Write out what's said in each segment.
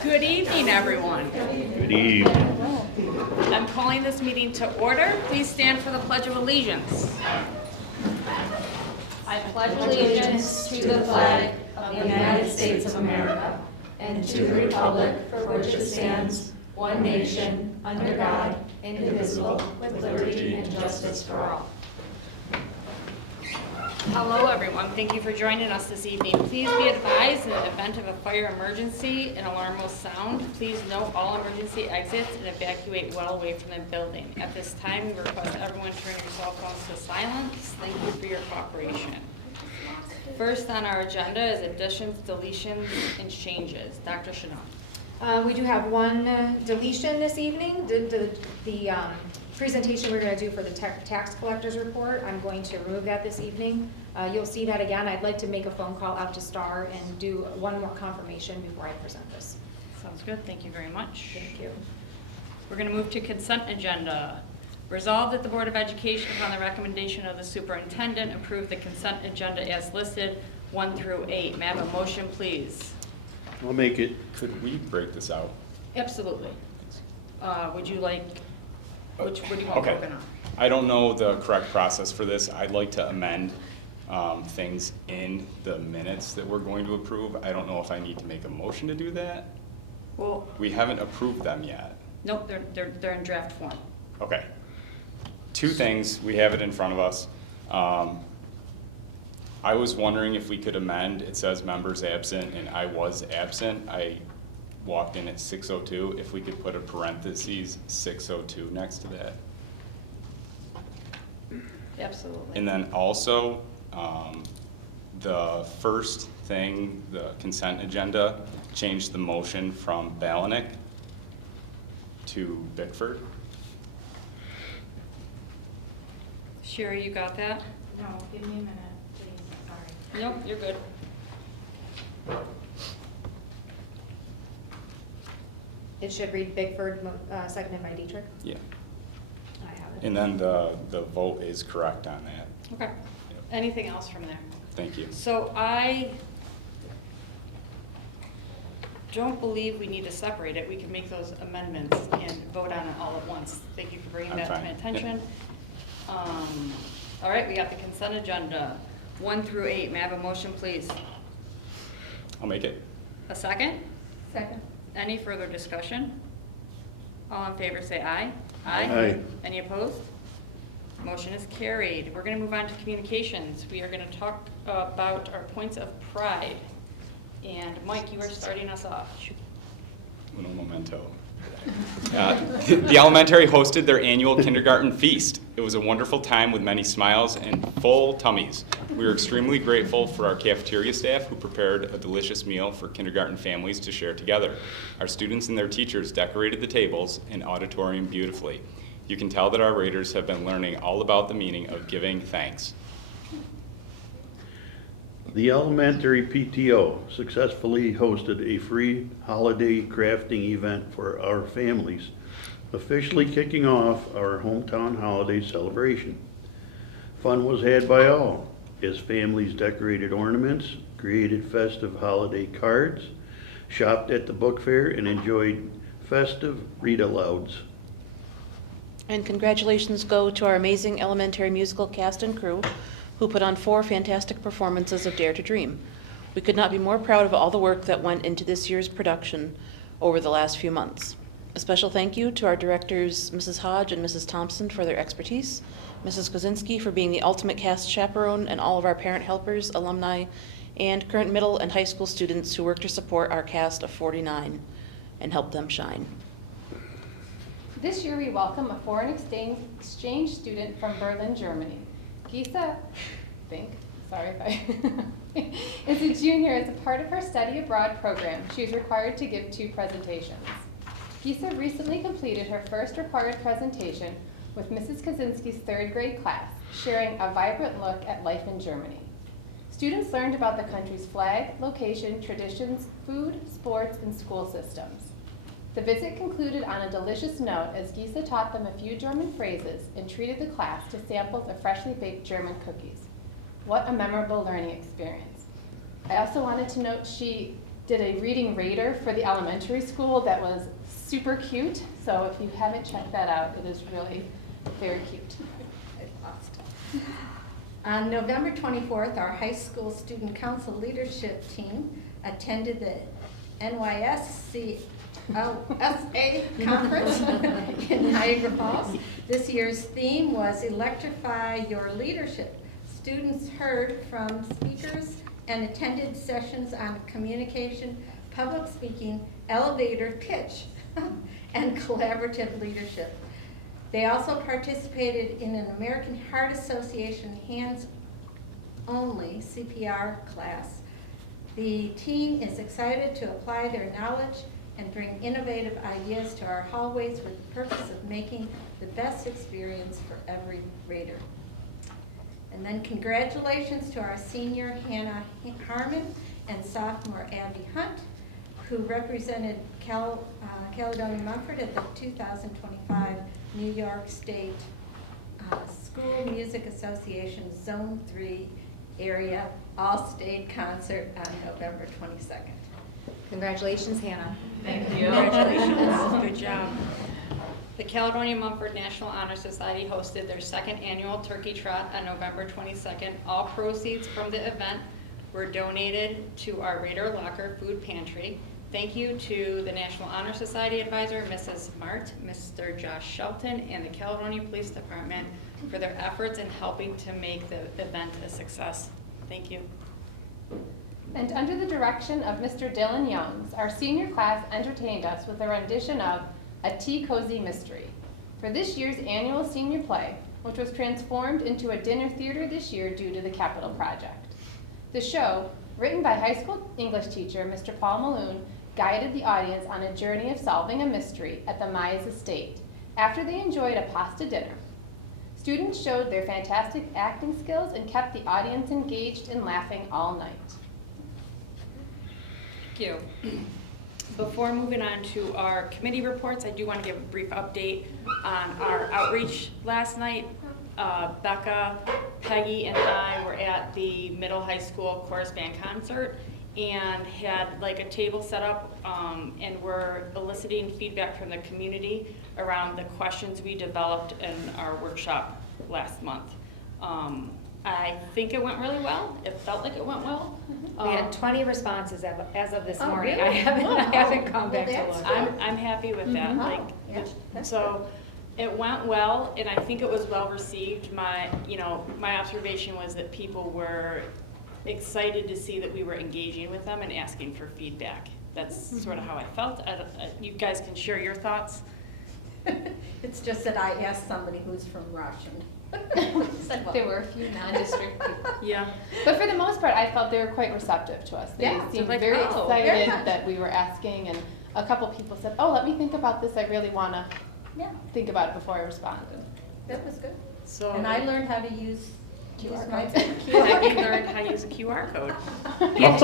Good evening, everyone. Good evening. I'm calling this meeting to order. Please stand for the Pledge of Allegiance. I pledge allegiance to the flag of the United States of America and to the republic for which it stands, one nation, under God, indivisible, with liberty and justice for all. Hello, everyone. Thank you for joining us this evening. Please be advised, in the event of a fire emergency, an alarm will sound. Please note all emergency exits and evacuate well away from the building. At this time, we request everyone turn your cell phones to silence. Thank you for your cooperation. First on our agenda is additions, deletions, and changes. Dr. Chanel. We do have one deletion this evening. The presentation we're going to do for the tax collector's report, I'm going to remove that this evening. You'll see that again. I'd like to make a phone call out to STAR and do one more confirmation before I present this. Sounds good. Thank you very much. Thank you. We're going to move to consent agenda. Resolved that the Board of Education, upon the recommendation of the superintendent, approve the consent agenda as listed, 1 through 8. May I have a motion, please? I'll make it. Could we break this out? Absolutely. Would you like, what do you want Okay. broken on? I don't know the correct process for this. I'd like to amend things in the minutes that we're going to approve. I don't know if I need to make a motion to do that. Well, We haven't approved them yet. nope, they're in draft form. Okay. Two things, we have it in front of us. I was wondering if we could amend, it says members absent, and I was absent. I walked in at 6:02. If we could put a parentheses 6:02 next to that. Absolutely. And then also, the first thing, the consent agenda, changed the motion from Balanik to Bickford. Sherry, you got that? No, give me a minute, please, sorry. Nope, you're good. It should read Bickford, seconded by Dietrich. Yeah. I have it. And then the vote is correct on that. Okay. Anything else from there? Thank you. So I don't believe we need to separate it. We can make those amendments and vote on it all at once. Thank you for bringing I'm that to fine. my Yep. attention. All right, we got the consent agenda, 1 through 8. May I have a motion, please? I'll make it. A second? Second. Any further discussion? All in favor say aye. Aye. Any opposed? Motion is carried. We're going to move on to communications. We are going to talk about our points of pride. And Mike, you are starting us off. Uno momento. The elementary hosted their annual kindergarten feast. It was a wonderful time with many smiles and full tummies. We are extremely grateful for our cafeteria staff who prepared a delicious meal for kindergarten families to share together. Our students and their teachers decorated the tables and auditorium beautifully. You can tell that our Raiders have been learning all about the meaning of giving thanks. The elementary PTO successfully hosted a free holiday crafting event for our families, officially kicking off our hometown holiday celebration. Fun was had by all, as families decorated ornaments, created festive holiday cards, shopped at the book fair, and enjoyed festive read-alouds. And congratulations go to our amazing elementary musical cast and crew who put on 4 fantastic performances of Dare to Dream. We could not be more proud of all the work that went into this year's production over the last few months. A special thank you to our directors, Mrs. Hodge and Mrs. Thompson, for their expertise, Mrs. Kozinski for being the ultimate cast chaperone, and all of our parent helpers, alumni, and current middle and high school students who work to support our cast of 49 and help them shine. This year we welcome a foreign exchange student from Berlin, Germany. Gisa, is a junior as a part of her study abroad program. She is required to give 2 presentations. Gisa recently completed her first required presentation with Mrs. Kaczynski's 3rd grade class, sharing a vibrant look at life in Germany. Students learned about the country's flag, location, traditions, food, sports, and school systems. The visit concluded on a delicious note as Gisa taught them a few German phrases and treated the class to samples of freshly baked German cookies. What a memorable learning experience. I also wanted to note she did a reading raider for the elementary school that was super cute. So if you haven't checked that out, it is really very cute. On November 24th, our high school student council leadership team attended the NYSCOSA conference in Niagara Falls. This year's theme was Electrify Your Leadership. Students heard from speakers and attended sessions on communication, public speaking, elevator pitch, and collaborative leadership. They also participated in an American Heart Association hands-only CPR class. The team is excited to apply their knowledge and bring innovative ideas to our hallways with the purpose of making the best experience for every Raider. And then congratulations to our senior Hannah Harmon and sophomore Abby Hunt, who represented Caledonia Mumford at the 2025 New York State School Music Association Zone 3 Area All-State Concert on November 22nd. Congratulations, Hannah. Thank you. Congratulations. Good job. The Caledonia Mumford National Honor Society hosted their second annual Turkey Trot on November 22nd. All proceeds from the event were donated to our Raider Locker Food Pantry. Thank you to the National Honor Society advisor, Mrs. Mart, Mr. Josh Shelton, and the Caledonia Police Department for their efforts in helping to make the event a success. Thank you. And under the direction of Mr. Dylan Youngs, our senior class entertained us with a rendition of A Tea Cozy Mystery for this year's annual senior play, which was transformed into a dinner theater this year due to the Capital Project. The show, written by high school English teacher Mr. Paul Maloon, guided the audience on a journey of solving a mystery at the Myers estate after they enjoyed a pasta dinner. Students showed their fantastic acting skills and kept the audience engaged and laughing all night. Thank you. Before moving on to our committee reports, I do want to give a brief update on our outreach last night. Becca, Peggy, and I were at the middle high school chorus band concert and had like a table set up, and we're eliciting feedback from the community around the questions we developed in our workshop last month. I think it went really well. It felt like it went well. We had 20 responses as of this Oh, morning. really? I haven't gone back to Well, look. that's I'm happy with that. Mhm. Like, Oh, yeah, that's so it went well, and I think it was well received. My observation was that people were excited to see that we were engaging with them and asking for feedback. That's sort of how I felt. You guys can share your thoughts. It's just that I asked somebody who's from Russian. There were a few non-district people. Yeah. But for the most part, I felt they were quite receptive to us. They Yeah, seemed like, very oh, very excited much. that we were asking, and a couple people said, oh, let me think about this. I really want to Yeah, think about it before I respond. that was good. So And I learned how to use my Peggy learned how to use a QR code and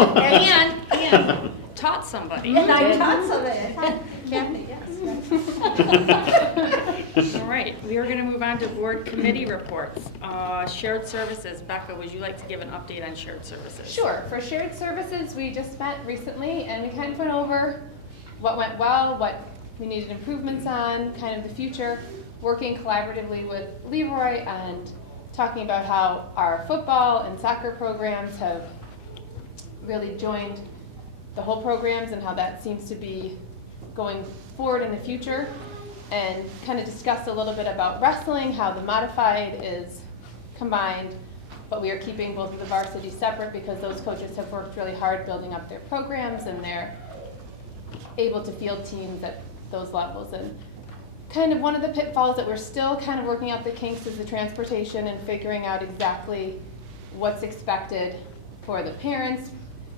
taught somebody. And I taught somebody. Kathy, yes. All right, we are going to move on to board committee reports. Shared services. Becca, would you like to give an update on shared services? Sure. For shared services, we just met recently, and we kind of went over what went well, what we needed improvements on, kind of the future, working collaboratively with Leroy and talking about how our football and soccer programs have really joined the whole programs and how that seems to be going forward in the future, and kind of discussed a little bit about wrestling, how the modified is combined, but we are keeping both of the varsity separate because those coaches have worked really hard building up their programs, and they're able to field teams at those levels. And kind of one of the pitfalls that we're still kind of working out the kinks is the transportation and figuring out exactly what's expected for the parents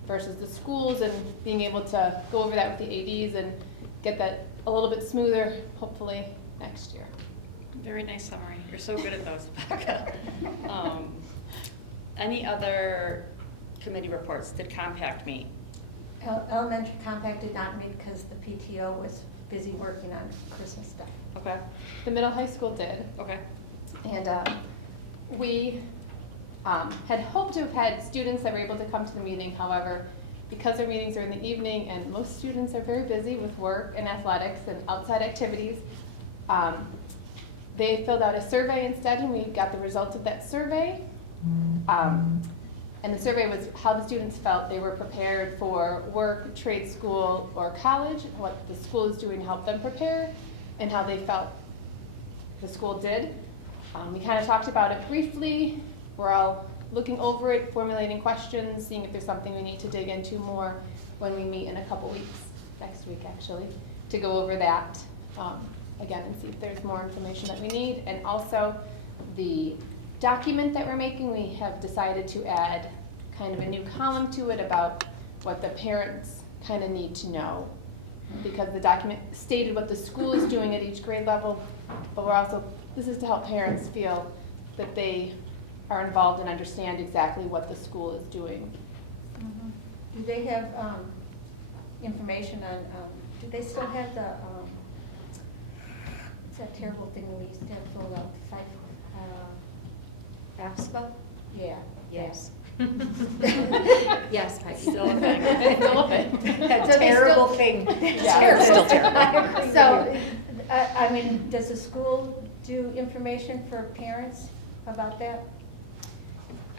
versus the schools, and being able to go over that with the ADs and get that a little bit smoother, hopefully, next year. Very nice summary. You're so good at those, Becca. Any other committee reports? Did Compact meet? Elementary compact did not meet because the PTO was busy working on Christmas stuff. Okay, The middle high school did, okay. and we had hoped to have had students that were able to come to the meeting. However, because their meetings are in the evening and most students are very busy with work and athletics and outside activities, they filled out a survey instead, and we got the results of that survey. And the survey was how the students felt they were prepared for work, trade school, or college, what the school is doing to help them prepare, and how they felt the school did. We kind of talked about it briefly. We're all looking over it, formulating questions, seeing if there's something we need to dig into more when we meet in a couple weeks, next week actually, to go over that again and see if there's more information that we need. And also the document that we're making, we have decided to add kind of a new column to it about what the parents kind of need to know. Because the document stated what the school is doing at each grade level, but we're also, this is to help parents feel that they are involved and understand exactly what the school is doing. Do they have information on, do they still have the, what's that terrible thing we used to have filled out, FAFSA? yeah. Yes. Yes, Peggy. Still a thing. It's still a thing. That So they terrible still- thing. Yeah. Terrible. Still terrible. I agree with So, you. I mean, does the school do information for parents about that?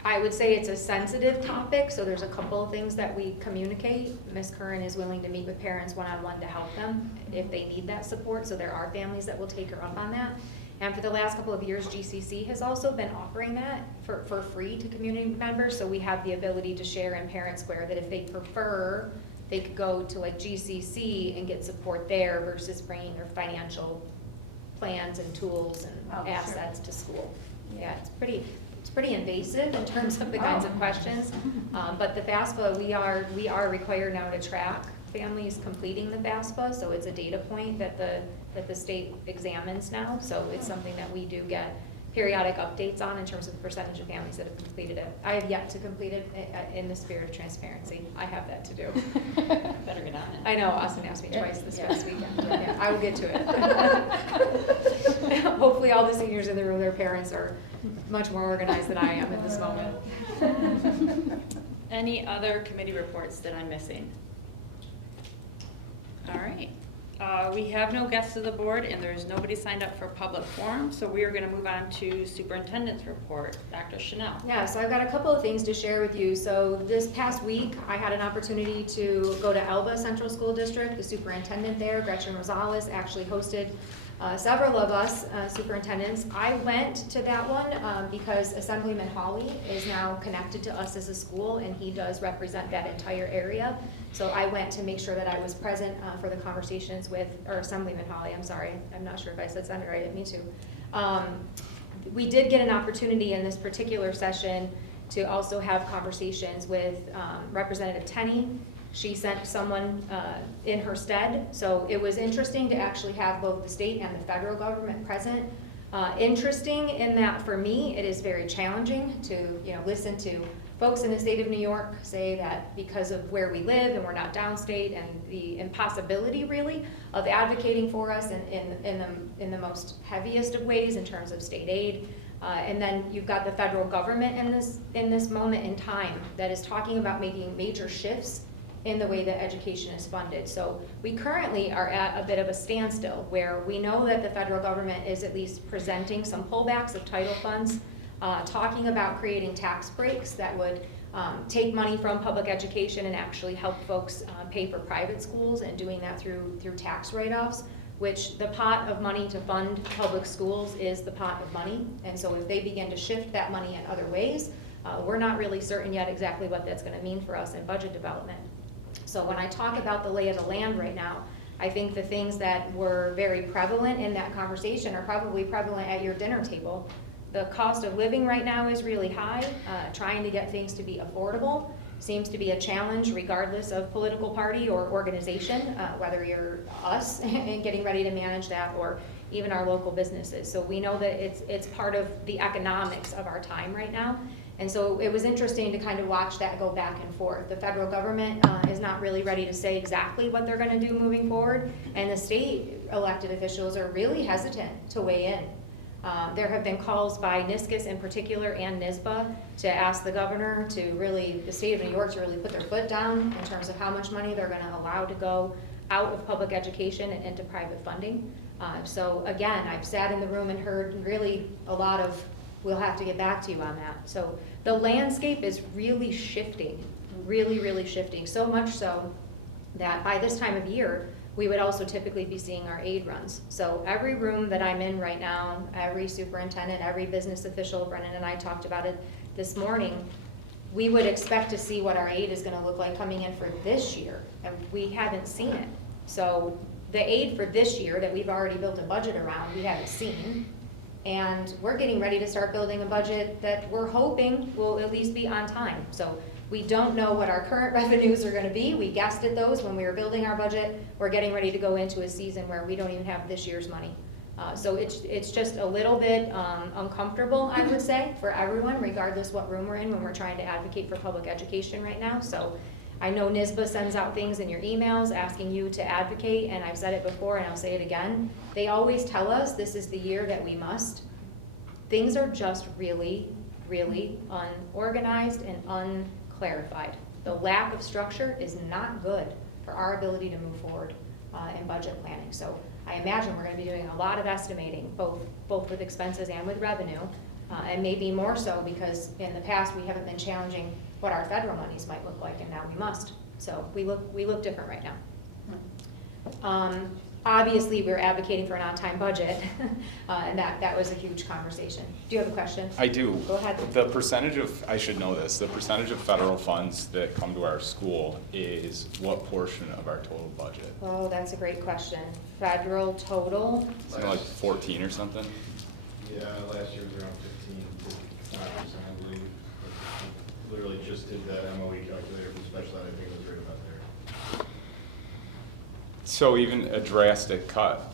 I would say it's a sensitive topic, so there's a couple of things that we communicate. Ms. Curran is willing to meet with parents one-on-one to help them if they need that support, so there are families that will take her up on that. And for the last couple of years, GCC has also been offering that for free to community members, so we have the ability to share in Parent Square that if they prefer, they could go to like GCC and get support there versus bringing their financial plans and tools and Oh, sure. assets to school. Yeah, it's pretty invasive in terms of the kinds of questions. But the FAFSA, we are required now to track families completing the FAFSA, so it's a data point that the state examines now. So it's something that we do get periodic updates on in terms of the percentage of families that have completed it. I have yet to complete it in the spirit of transparency. I have that to do. Better get on it. I know, Austin asked me twice this Yeah. past weekend. But yeah, I will get to it. Hopefully all the seniors in the room, their parents are much more organized than I am at this moment. Any other committee reports that I'm missing? All right. We have no guests of the board, and there's nobody signed up for public forum, so we are going to move on to superintendent's report. Dr. Chanel. Yeah, so I've got a couple of things to share with you. So this past week, I had an opportunity to go to Elba Central School District. The superintendent there, Gretchen Rosales, actually hosted several of us superintendents. I went to that one because Assemblyman Hawley is now connected to us as a school, and he does represent that entire area. So I went to make sure that I was present for the conversations with, or Assemblyman Hawley, I'm sorry, I'm not sure if I said Senator, I didn't mean to. We did get an opportunity in this particular session to also have conversations with Representative Tenney. She sent someone in her stead, so it was interesting to actually have both the state and the federal government present. Interesting in that for me, it is very challenging to listen to folks in the state of New York say that because of where we live and we're not downstate and the impossibility really of advocating for us in the most heaviest of ways in terms of state aid. And then you've got the federal government in this moment in time that is talking about making major shifts in the way that education is funded. So we currently are at a bit of a standstill where we know that the federal government is at least presenting some pullbacks of title funds, talking about creating tax breaks that would take money from public education and actually help folks pay for private schools, and doing that through tax write-offs, which the pot of money to fund public schools is the pot of money. And so if they begin to shift that money in other ways, we're not really certain yet exactly what that's going to mean for us in budget development. So when I talk about the lay of the land right now, I think the things that were very prevalent in that conversation are probably prevalent at your dinner table. The cost of living right now is really high. Trying to get things to be affordable seems to be a challenge regardless of political party or organization, whether you're us and getting ready to manage that or even our local businesses. So we know that it's part of the economics of our time right now. And so it was interesting to kind of watch that go back and forth. The federal government is not really ready to say exactly what they're going to do moving forward, and the state elected officials are really hesitant to weigh in. There have been calls by NISCUS in particular and NISBA to ask the governor to really, the state of New York to really put their foot down in terms of how much money they're gonna allow to go out of public education and into private funding. So again, I've sat in the room and heard really a lot of, we'll have to get back to you on that. So the landscape is really shifting, really shifting, so much so that by this time of year, we would also typically be seeing our aid runs. So every room that I'm in right now, every superintendent, every business official, Brennan and I talked about it this morning, we would expect to see what our aid is gonna look like coming in for this year, and we haven't seen it. So the aid for this year that we've already built a budget around, we haven't seen. And we're getting ready to start building a budget that we're hoping will at least be on time. So we don't know what our current revenues are gonna be. We guessed at those when we were building our budget. We're getting ready to go into a season where we don't even have this year's money. So it's just a little bit uncomfortable, I would say, for everyone, regardless what room we're in when we're trying to advocate for public education right now. So I know NISBA sends out things in your emails asking you to advocate, and I've said it before and I'll say it again. They always tell us this is the year that we must. Things are just really unorganized and unclarified. The lack of structure is not good for our ability to move forward in budget planning. So I imagine we're gonna be doing a lot of estimating, both with expenses and with revenue, and maybe more so because in the past we haven't been challenging what our federal monies might look like, and now we must. So we look different right now. Obviously, we're advocating for an on-time budget, and that was a huge conversation. Do you have a question? I do. Go ahead. The percentage of, I should know this, the percentage of federal funds that come to our school is what portion of our total budget? Oh, that's a great question. Federal total, Something like 14 or something? Yeah, last year was around 15%, I believe. Literally just did that MOE calculator from special ed, I think it was right about there. So even a drastic cut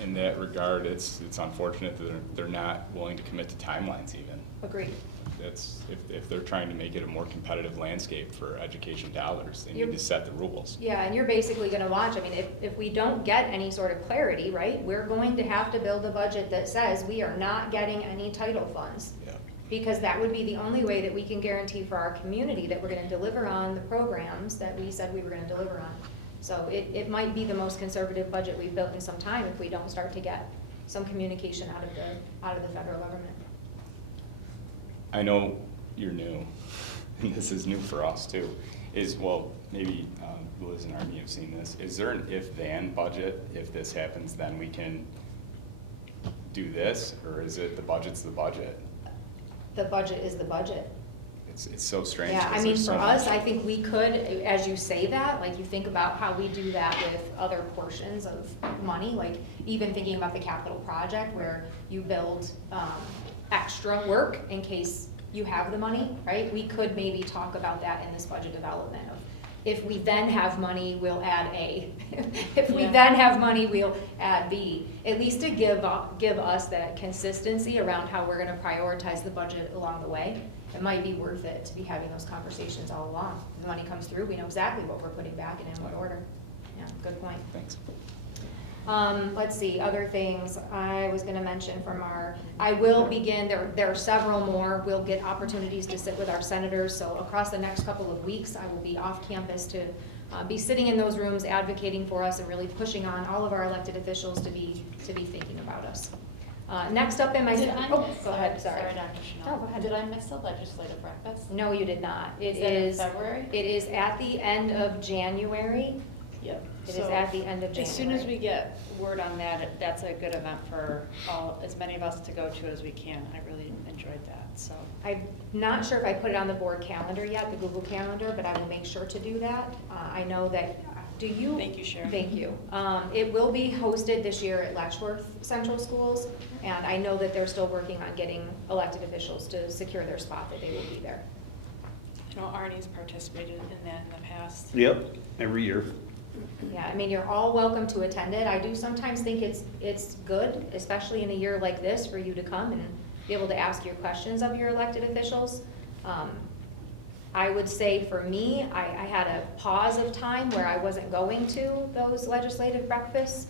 in that regard, it's unfortunate that they're not willing to commit to timelines even. agreed. That's, if they're trying to make it a more competitive landscape for education dollars, they You're- need to set the rules. Yeah, and you're basically gonna watch, I mean, if we don't get any sort of clarity, right, we're going to have to build a budget that says we are not getting any title funds. Yeah. Because that would be the only way that we can guarantee for our community that we're gonna deliver on the programs that we said we were gonna deliver on. So it might be the most conservative budget we've built in some time if we don't start to get some communication out of the federal government. I know you're new, and this is new for us too, well, maybe Liz and Army have seen this. Is there an if-then budget? If this happens, then we can do this, or is it the budget's the budget? The budget is the budget. It's so strange. Yeah, 'cause I mean, there's for so us, much. I think we could, as you say that, like you think about how we do that with other portions of money, like even thinking about the capital project where you build extra work in case you have the money, right? We could maybe talk about that in this budget development of, if we then have money, we'll add A. If we Yeah. then have money, we'll add B. At least to give us that consistency around how we're gonna prioritize the budget along the way. It might be worth it to be having those conversations all along. When the money comes through, we know exactly what we're putting back and in what order. Yeah, good point. Thanks. Let's see, other things I was gonna mention I will begin, there are several more, we'll get opportunities to sit with our senators, so across the next couple of weeks, I will be off campus to be sitting in those rooms advocating for us and really pushing on all of our elected officials to be thinking about us. Next up in my, Did I oh, miss- go ahead, sorry. Dr. Oh, Chanel. go ahead. Did I miss the legislative breakfast? No, you did not. It Is that in is, February? it is at the end of January. Yep. It is at the end of January. As soon as we get word on that, that's a good event for as many of us to go to as we can. I really enjoyed that, so. I'm not sure if I put it on the board calendar yet, the Google Calendar, but I will make sure to do that. I know that, do you? Thank you, Sharon. Thank you. It will be hosted this year at Letchworth Central Schools, and I know that they're still working on getting elected officials to secure their spot, that they will be there. I know Arnie's participated in that in the past. Yep, every year. Yeah, I mean, you're all welcome to attend it. I do sometimes think it's good, especially in a year like this, for you to come and be able to ask your questions of your elected officials. I would say for me, I had a pause of time where I wasn't going to those legislative breakfasts.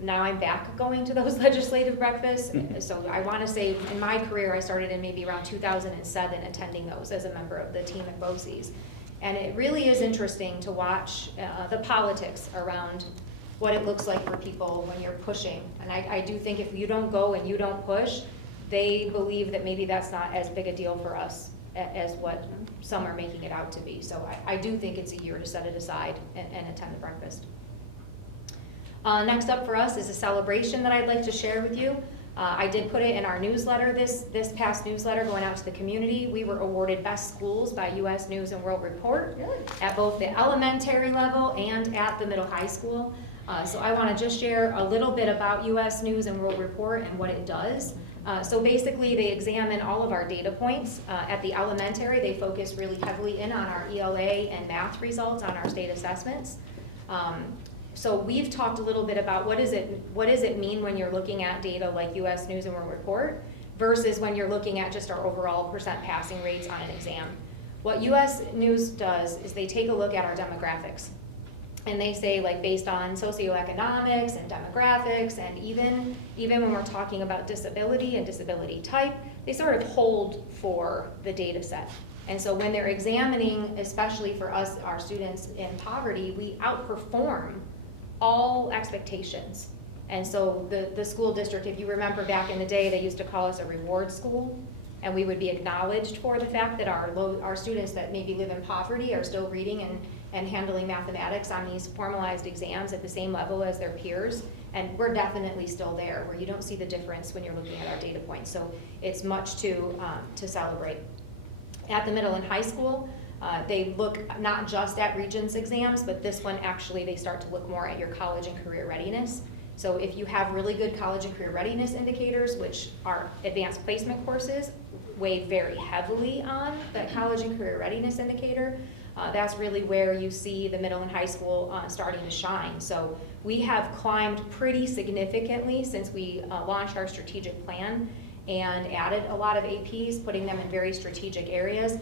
Now I'm back going to those legislative breakfasts. So I want to say in my career, I started in maybe around 2007 attending those as a member of the team at BOCES. And it really is interesting to watch the politics around what it looks like for people when you're pushing. And I do think if you don't go and you don't push, they believe that maybe that's not as big a deal for us as what some are making it out to be. So I do think it's a year to set it aside and attend the breakfast. Next up for us is a celebration that I'd like to share with you. I did put it in our newsletter, this past newsletter going out to the community. We were awarded Best Schools by U.S. News and World Report at both the elementary level and at the middle high school. So I want to just share a little bit about U.S. News and World Report and what it does. So basically they examine all of our data points. At the elementary, they focus really heavily in on our ELA and math results on our state assessments. So we've talked a little bit about what does it mean when you're looking at data like U.S. News and World Report versus when you're looking at just our overall percent passing rates on an exam. What U.S. News does is they take a look at our demographics. And they say, like, based on socioeconomics and demographics, and even when we're talking about disability and disability type, they sort of hold for the data set. And so when they're examining, especially for us, our students in poverty, we outperform all expectations. And so the school district, if you remember back in the day, they used to call us a reward school, and we would be acknowledged for the fact that our students that maybe live in poverty are still reading and handling mathematics on these formalized exams at the same level as their peers. And we're definitely still there, where you don't see the difference when you're looking at our data points. So it's much to celebrate. At the middle and high school, they look not just at Regents exams, but this one actually they start to look more at your college and career readiness. So if you have really good college and career readiness indicators, which are advanced placement courses, weigh very heavily on the college and career readiness indicator. That's really where you see the middle and high school starting to shine. So we have climbed pretty significantly since we launched our strategic plan and added a lot of APs, putting them in very strategic areas.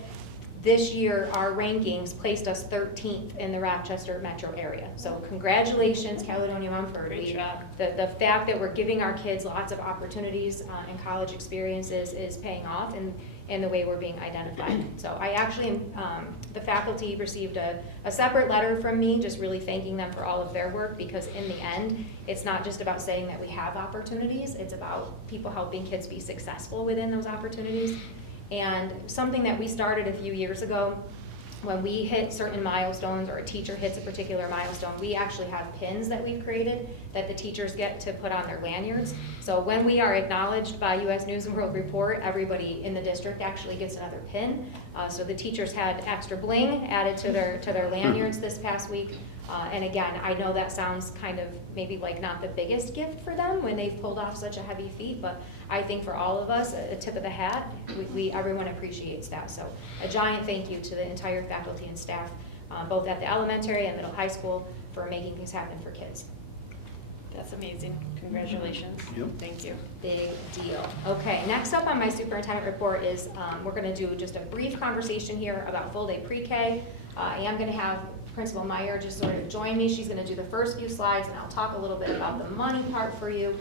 This year, our rankings placed us 13th in the Rochester metro area. So congratulations, Caledonia Mumford. Great job. The fact that we're giving our kids lots of opportunities and college experiences is paying off in the way we're being identified. So I actually, the faculty received a separate letter from me, just really thanking them for all of their work, because in the end, it's not just about saying that we have opportunities, it's about people helping kids be successful within those opportunities. And something that we started a few years ago, when we hit certain milestones or a teacher hits a particular milestone, we actually have pins that we've created that the teachers get to put on their lanyards. So when we are acknowledged by U.S. News and World Report, everybody in the district actually gets another pin. So the teachers had extra bling added to their lanyards this past week. And again, I know that sounds kind of maybe like not the biggest gift for them when they've pulled off such a heavy feat, but I think for all of us, a tip of the hat, everyone appreciates that. So a giant thank you to the entire faculty and staff, both at the elementary and middle high school, for making things happen for kids. That's amazing. Congratulations. Yep. Thank you. Big deal. Okay, next up on my superintendent report is we're going to do just a brief conversation here about full day pre-K. I am going to have Principal Meyer just sort of join me. She's going to do the first few slides, and I'll talk a little bit about the money part for you.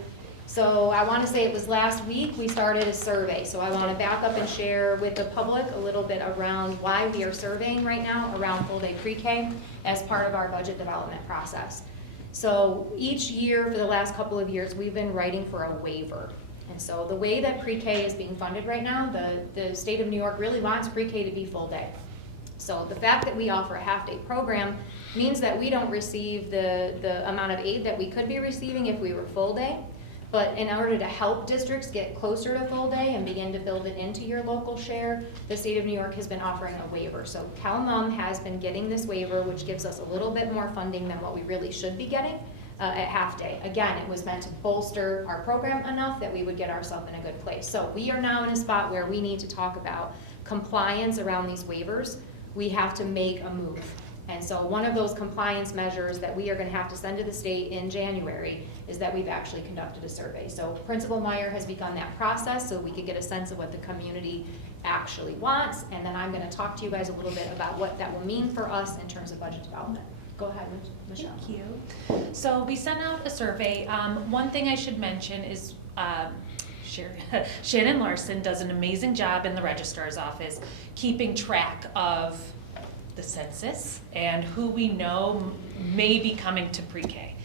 So I want to say it was last week we started a survey. So I want to back up and share with the public a little bit around why we are surveying right now around full day pre-K as part of our budget development process. So each year for the last couple of years, we've been writing for a waiver. And so the way that pre-K is being funded right now, the state of New York really wants pre-K to be full day. So the fact that we offer a half-day program means that we don't receive the amount of aid that we could be receiving if we were full day. But in order to help districts get closer to full day and begin to build it into your local share, the state of New York has been offering a waiver. So CalMum has been getting this waiver, which gives us a little bit more funding than what we really should be getting at half day. Again, it was meant to bolster our program enough that we would get ourselves in a good place. So we are now in a spot where we need to talk about compliance around these waivers. We have to make a move. And so one of those compliance measures that we are going to have to send to the state in January is that we've actually conducted a survey. So Principal Meyer has begun that process so we could get a sense of what the community actually wants. And then I'm going to talk to you guys a little bit about what that will mean for us in terms of budget development. Go ahead, Michelle. Thank you. So we sent out a survey. One thing I should mention is Shannon Larson does an amazing job in the registrar's office keeping track of the census and who we know may be coming to pre-K.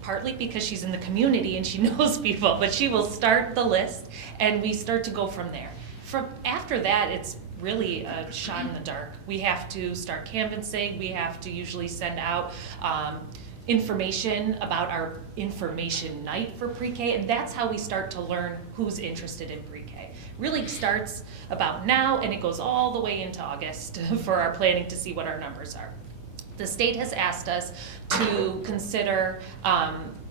Partly because she's in the community and she knows people, but she will start the list and we start to go from there. After that, it's really a shot in the dark. We have to start canvassing, we have to usually send out information about our information night for pre-K, and that's how we start to learn who's interested in pre-K. Really starts about now and it goes all the way into August for our planning to see what our numbers are. The state has asked us to consider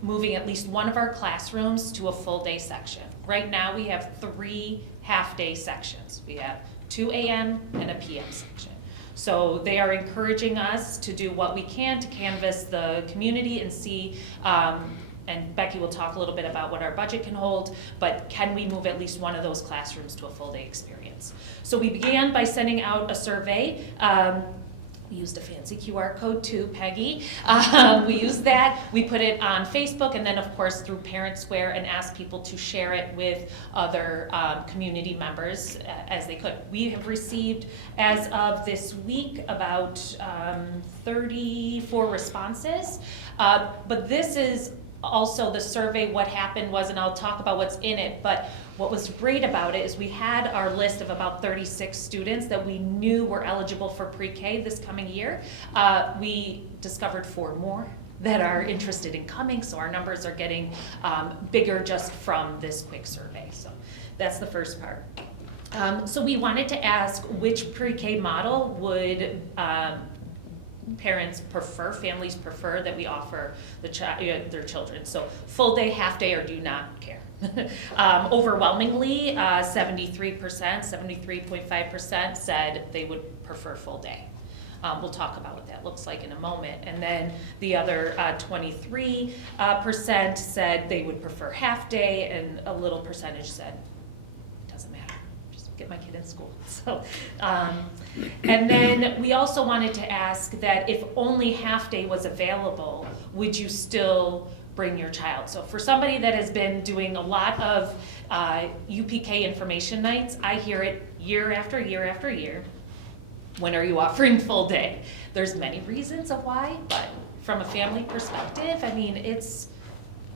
moving at least one of our classrooms to a full day section. Right now we have 3 half-day sections. We have 2 a.m. and a p.m. section. So they are encouraging us to do what we can to canvass the community and see, and Becky will talk a little bit about what our budget can hold, but can we move at least one of those classrooms to a full day experience? So we began by sending out a survey. We used a fancy QR code too, Peggy. We used that. We put it on Facebook and then of course through Parent Square and asked people to share it with other community members as they could. We have received, as of this week, about 34 responses. But this is also the survey. What happened was, and I'll talk about what's in it, but what was great about it is we had our list of about 36 students that we knew were eligible for pre-K this coming year. We discovered 4 more that are interested in coming, so our numbers are getting bigger just from this quick survey. So that's the first part. So we wanted to ask which pre-K model would parents prefer, families prefer that we offer their children. So full day, half day, or do not care. Overwhelmingly, 73%, 73.5% said they would prefer full day. We'll talk about what that looks like in a moment. And then the other 23% said they would prefer half day, and a little percentage said, doesn't matter, just get my kid in school. So, and then we also wanted to ask that if only half day was available, would you still bring your child? So for somebody that has been doing a lot of UPK information nights, I hear it year after year after year. When are you offering full day? There's many reasons of why, but from a family perspective, I mean, it's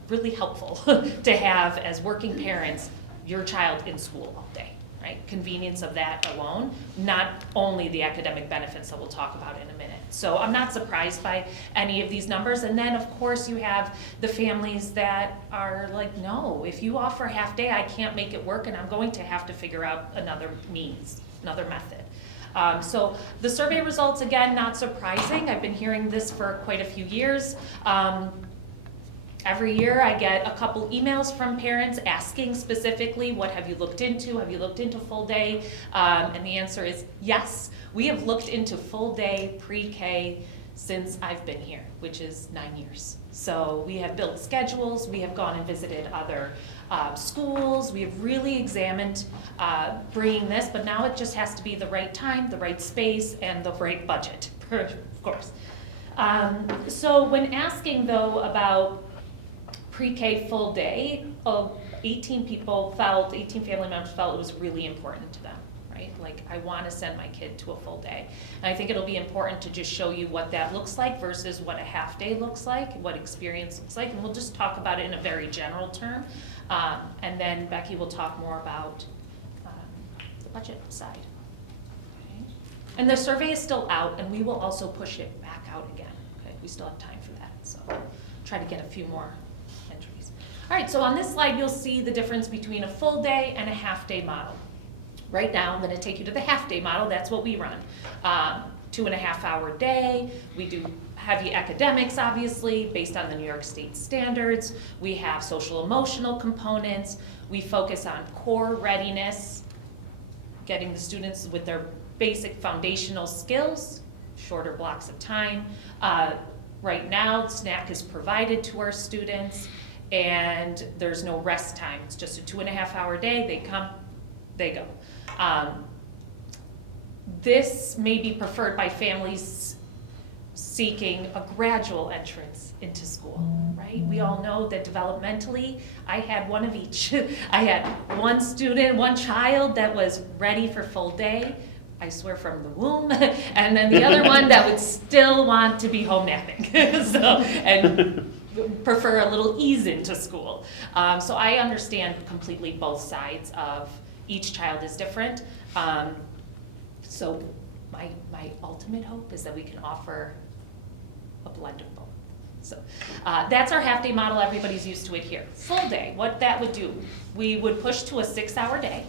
really helpful to have, as working parents, your child in school all day, right? Convenience of that alone, not only the academic benefits that we'll talk about in a minute. So I'm not surprised by any of these numbers. And then of course you have the families that are like, no, if you offer half day, I can't make it work and I'm going to have to figure out another means, another method. So the survey results, again, not surprising. I've been hearing this for quite a few years. Every year I get a couple emails from parents asking specifically, what have you looked into? Have you looked into full day? And the answer is yes. We have looked into full day pre-K since I've been here, which is 9 years. So we have built schedules, we have gone and visited other schools, we have really examined bringing this, but now it just has to be the right time, the right space, and the right budget, of course. So when asking though about pre-K full day, 18 family members felt it was really important to them, right? Like, I want to send my kid to a full day. And I think it'll be important to just show you what that looks like versus what a half day looks like, what experience looks like, and we'll just talk about it in a very general term. And then Becky will talk more about the budget side. Okay. And the survey is still out, and we will also push it back out again. Okay, we still have time for that, so try to get a few more entries. All right, so on this slide, you'll see the difference between a full day and a half day model. Right now, I'm going to take you to the half day model. That's what we run. 2.5 hour day. We do heavy academics, obviously, based on the New York State standards. We have social emotional components. We focus on core readiness, getting the students with their basic foundational skills, shorter blocks of time. Right now, snack is provided to our students, and there's no rest time. It's just a 2.5 hour day. They come, they go. This may be preferred by families seeking a gradual entrance into school, right? We all know that developmentally, I had one of each. I had one student, one child that was ready for full day, I swear from the womb, and then the other one that would still want to be home napping, and prefer a little ease into school. So I understand completely both sides of each child is different. So my ultimate hope is that we can offer a blend of both. So that's our half-day model. Everybody's used to it here. Full day, what that would do, we would push to a 6-hour day.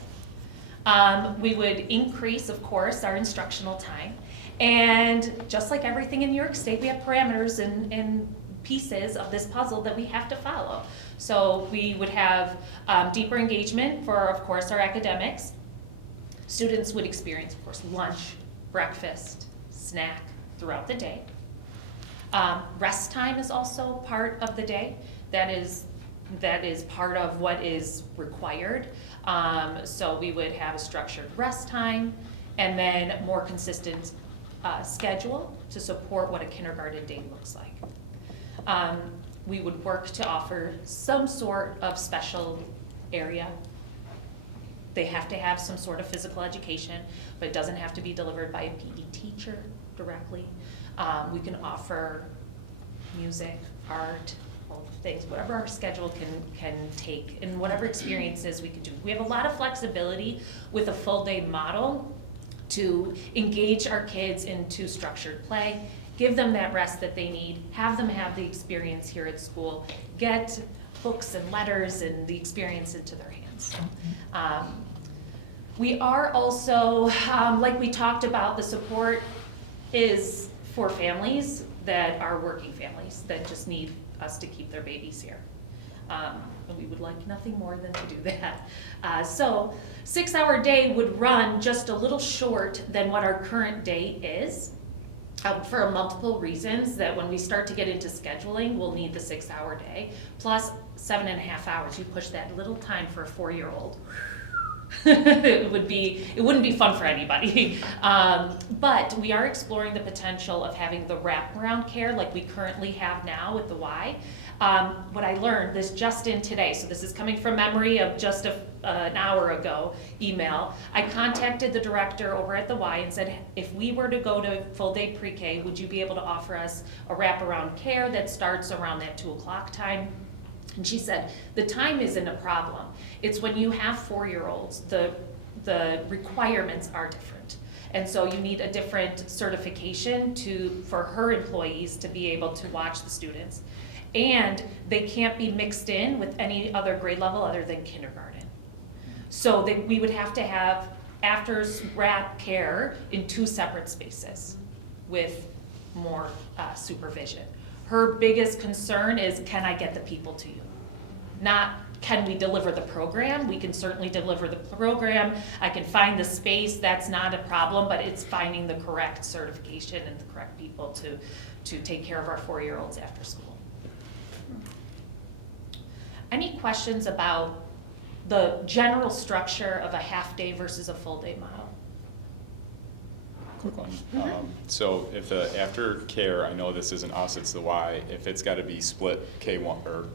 We would increase, of course, our instructional time. And just like everything in New York State, we have parameters and pieces of this puzzle that we have to follow. So we would have deeper engagement for, of course, our academics. Students would experience, of course, lunch, breakfast, snack throughout the day. Rest time is also part of the day. That is part of what is required. So we would have a structured rest time and then more consistent schedule to support what a kindergarten day looks like. We would work to offer some sort of special area. They have to have some sort of physical education, but it doesn't have to be delivered by a PE teacher directly. We can offer music, art, all the things, whatever our schedule can take, and whatever experiences we can do. We have a lot of flexibility with a full day model to engage our kids into structured play, give them that rest that they need, have them have the experience here at school, get books and letters and the experience into their hands. We are also, like we talked about, the support is for families that are working families that just need us to keep their babies here. And we would like nothing more than to do that. So 6-hour day would run just a little short than what our current day is. For multiple reasons, that when we start to get into scheduling, we'll need the 6-hour day, plus 7.5 hours. You push that little time for a 4-year-old. It wouldn't be fun for anybody. But we are exploring the potential of having the wraparound care like we currently have now with the Y. What I learned, this just in today, so this is coming from memory of just an hour ago email. I contacted the director over at the Y and said, if we were to go to full day pre-K, would you be able to offer us a wraparound care that starts around that 2 o'clock time? And she said, the time isn't a problem. It's when you have 4-year-olds, the requirements are different. And so you need a different certification for her employees to be able to watch the students. And they can't be mixed in with any other grade level other than kindergarten. So we would have to have after wrap care in 2 separate spaces with more supervision. Her biggest concern is, can I get the people to you? Not, can we deliver the program? We can certainly deliver the program. I can find the space, that's not a problem, but it's finding the correct certification and the correct people to take care of our 4-year-olds after school. Any questions about the general structure of a half-day versus a full-day model? Quick one. So if the after care, I know this isn't us, it's the Y, if it's got to be split K1 or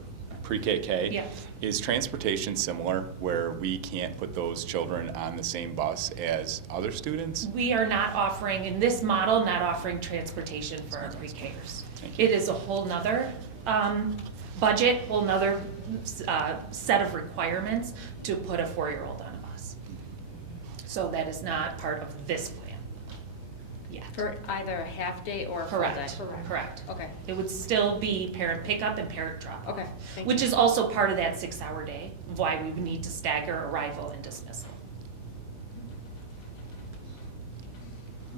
pre-KK, Yes. Is transportation similar where we can't put those children on the same bus as other students? We are not offering, in this model, not offering transportation for our pre-Kers. Thank you. It is a whole nother budget, whole nother set of requirements to put a 4-year-old on a bus. So that is not part of this plan yet. For either a half day or a full day? Correct, correct. Okay, It would still be parent pickup and parent drop. okay, thank you. Which is also part of that 6-hour day, why we would need to stagger arrival and dismissal.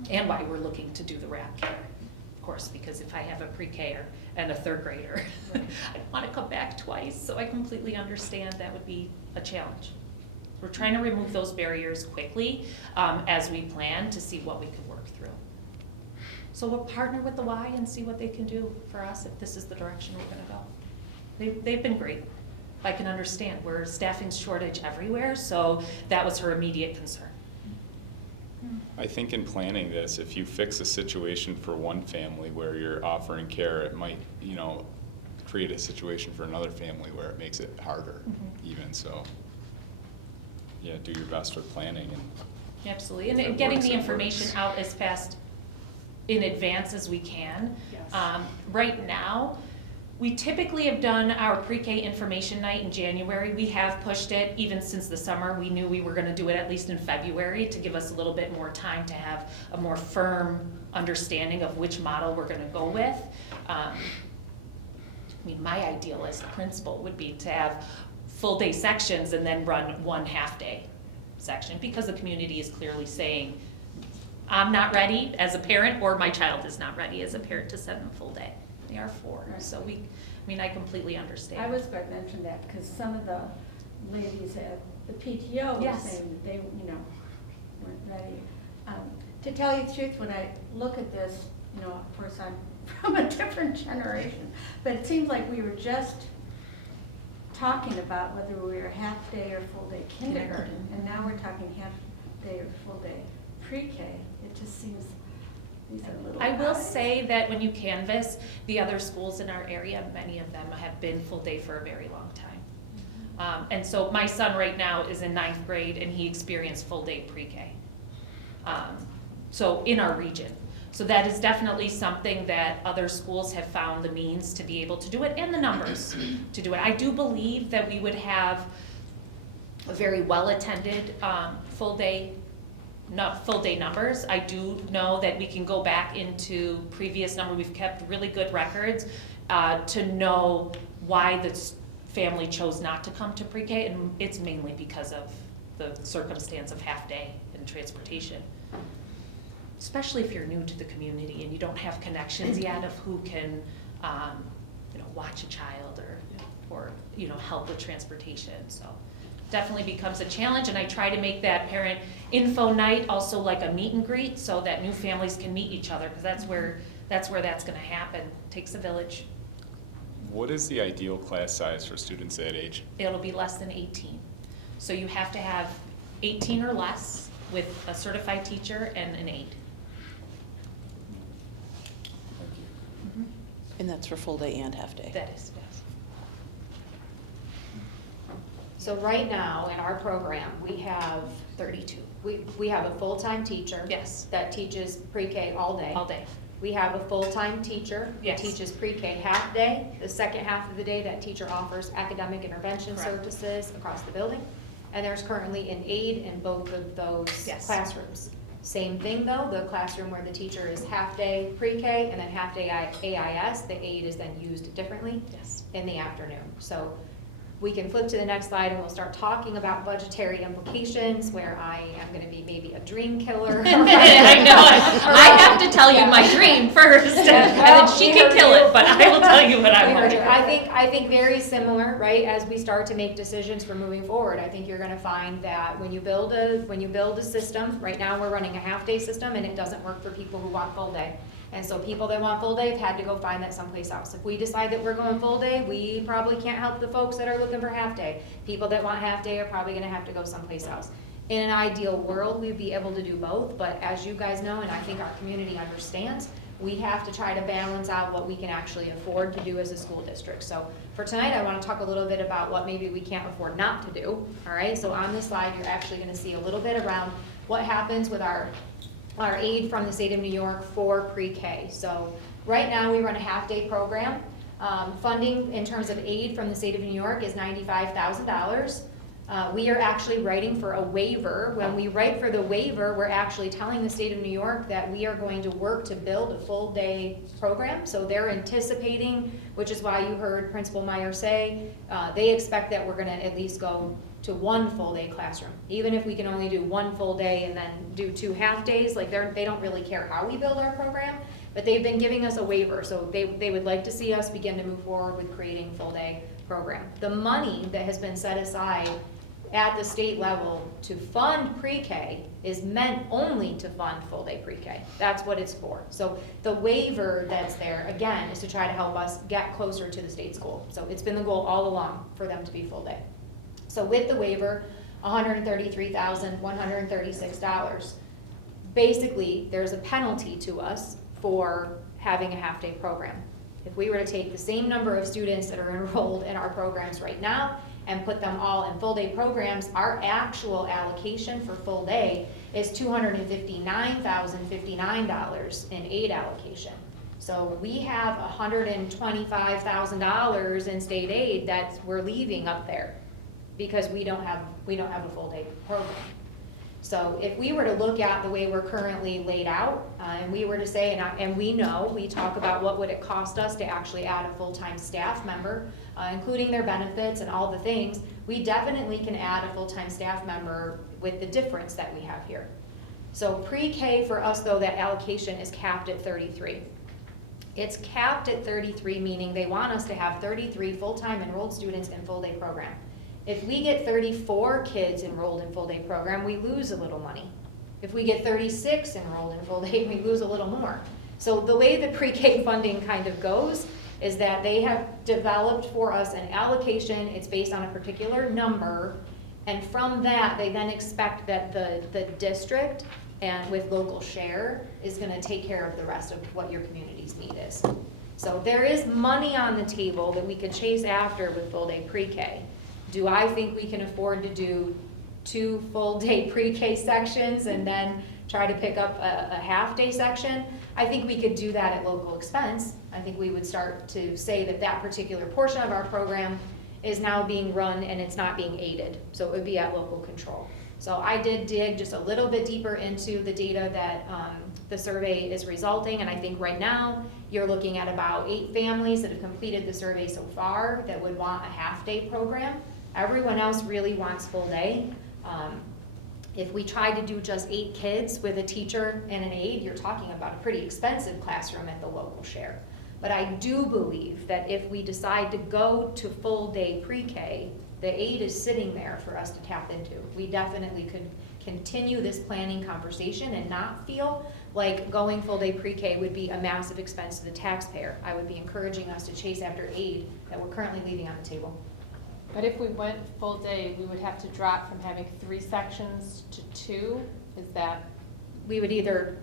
And why we're looking to do the wrap care, of course, because if I have a pre-K and a 3rd grader, I want to come back twice, so I completely understand that would be a challenge. We're trying to remove those barriers quickly as we plan to see what we could work through. So we'll partner with the Y and see what they can do for us if this is the direction we're going to go. They've been great. I can understand. We're staffing shortage everywhere, so that was her immediate concern. I think in planning this, if you fix a situation for one family where you're offering care, it might, create a situation for another family where it makes it harder even, so. Yeah, do your best with planning and. Absolutely, If it and getting works, the it information works. out as fast in advance as we can. Yes. Right now, we typically have done our pre-K information night in January. We have pushed it even since the summer. We knew we were gonna do it at least in February to give us a little bit more time to have a more firm understanding of which model we're gonna go with. My ideal as the principal would be to have full-day sections and then run one half-day section, because the community is clearly saying, I'm not ready as a parent, or my child is not ready as a parent to send them full day. They are 4, so I completely understand. I was going to mention that, because some of the ladies at the PTO were Yes. saying that they, weren't ready. To tell you the truth, when I look at this, of course, I'm from a different generation, but it seems like we were just talking about whether we were half-day or full-day kindergarten, and now we're talking half-day or full-day pre-K. It just seems, these are little I will guys. say that when you canvass the other schools in our area, many of them have been full day for a very long time. And so my son right now is in 9th grade and he experienced full day pre-K. So in our region. So that is definitely something that other schools have found the means to be able to do it and the numbers to do it. I do believe that we would have a very well-attended full day numbers. I do know that we can go back into previous number. We've kept really good records to know why the family chose not to come to pre-K, and it's mainly because of the circumstance of half-day and transportation. Especially if you're new to the community and you don't have connections yet of who can, watch a child or help with transportation. So definitely becomes a challenge, and I try to make that parent info night also like a meet and greet so that new families can meet each other, because that's where that's gonna happen. Takes a village. What is the ideal class size for students that age? It'll be less than 18. So you have to have 18 or less with a certified teacher and an aide. Thank you. And that's for full day and half day. That is, yes. So right now, in our program, we have 32. we have a full-time teacher. Yes. That teaches pre-K all day. All day. We have a full-time teacher who Yes. teaches pre-K half day. The second half of the day, that teacher offers academic intervention Correct. services across the building. And there's currently an aide in both of those Yes. classrooms. Same thing though, the classroom where the teacher is half-day pre-K and then half-day AIS, the aide is then used differently Yes. in the afternoon. So we can flip to the next slide and we'll start talking about budgetary implications, where I am gonna be maybe a dream killer. I know it. I have to tell you my dream first, and then she can kill it, but I will tell you what I'm working on. I think very similar, right, as we start to make decisions for moving forward. I think you're gonna find that when you build a system, right now we're running a half-day system and it doesn't work for people who want full day. And so people that want full day have had to go find that someplace else. If we decide that we're going full day, we probably can't help the folks that are looking for half day. People that want half day are probably gonna have to go someplace else. In an ideal world, we'd be able to do both, but as you guys know, and I think our community understands, we have to try to balance out what we can actually afford to do as a school district. So for tonight, I wanna talk a little bit about what maybe we can't afford not to do, all right? So on this slide, you're actually gonna see a little bit around what happens with our aid from the state of New York for pre-K. So right now, we run a half-day program. Funding in terms of aid from the state of New York is $95,000. We are actually writing for a waiver. When we write for the waiver, we're actually telling the state of New York that we are going to work to build a full-day program. So they're anticipating, which is why you heard Principal Meyer say, they expect that we're gonna at least go to one full-day classroom. Even if we can only do one full day and then do 2 half-days, like they don't really care how we build our program, but they've been giving us a waiver, so they would like to see us begin to move forward with creating a full-day program. The money that has been set aside at the state level to fund pre-K is meant only to fund full-day pre-K. That's what it's for. So the waiver that's there, again, is to try to help us get closer to the state school. So it's been the goal all along for them to be full-day. So with the waiver, $133,136. basically, there's a penalty to us for having a half-day program. If we were to take the same number of students that are enrolled in our programs right now and put them all in full-day programs, our actual allocation for full day is $259,059 in aid allocation. So we have $125,000 in state aid that we're leaving up there because we don't have a full-day program. So if we were to look at the way we're currently laid out, and we were to say, and we know, we talk about what would it cost us to actually add a full-time staff member, including their benefits and all the things, we definitely can add a full-time staff member with the difference that we have here. So pre-K for us though, that allocation is capped at 33. It's capped at 33, meaning they want us to have 33 full-time enrolled students in full-day program. If we get 34 kids enrolled in full-day program, we lose a little money. If we get 36 enrolled in full-day, we lose a little more. So the way the pre-K funding kind of goes is that they have developed for us an allocation, it's based on a particular number, and from that, they then expect that the district and with local share is gonna take care of the rest of what your community's need is. So there is money on the table that we could chase after with full-day pre-K. Do I think we can afford to do 2 full-day pre-K sections and then try to pick up a half-day section? I think we could do that at local expense. I think we would start to say that that particular portion of our program is now being run and it's not being aided. So it would be at local control. So I did dig just a little bit deeper into the data that the survey is resulting, and I think right now you're looking at about 8 families that have completed the survey so far that would want a half-day program. Everyone else really wants full day. If we tried to do just 8 kids with a teacher and an aide, you're talking about a pretty expensive classroom at the local share. But I do believe that if we decide to go to full day pre-K, the aid is sitting there for us to tap into. We definitely could continue this planning conversation and not feel like going full day pre-K would be a massive expense to the taxpayer. I would be encouraging us to chase after aid that we're currently leaving on the table. But if we went full day, we would have to drop from having 3 sections to 2, is that? We would either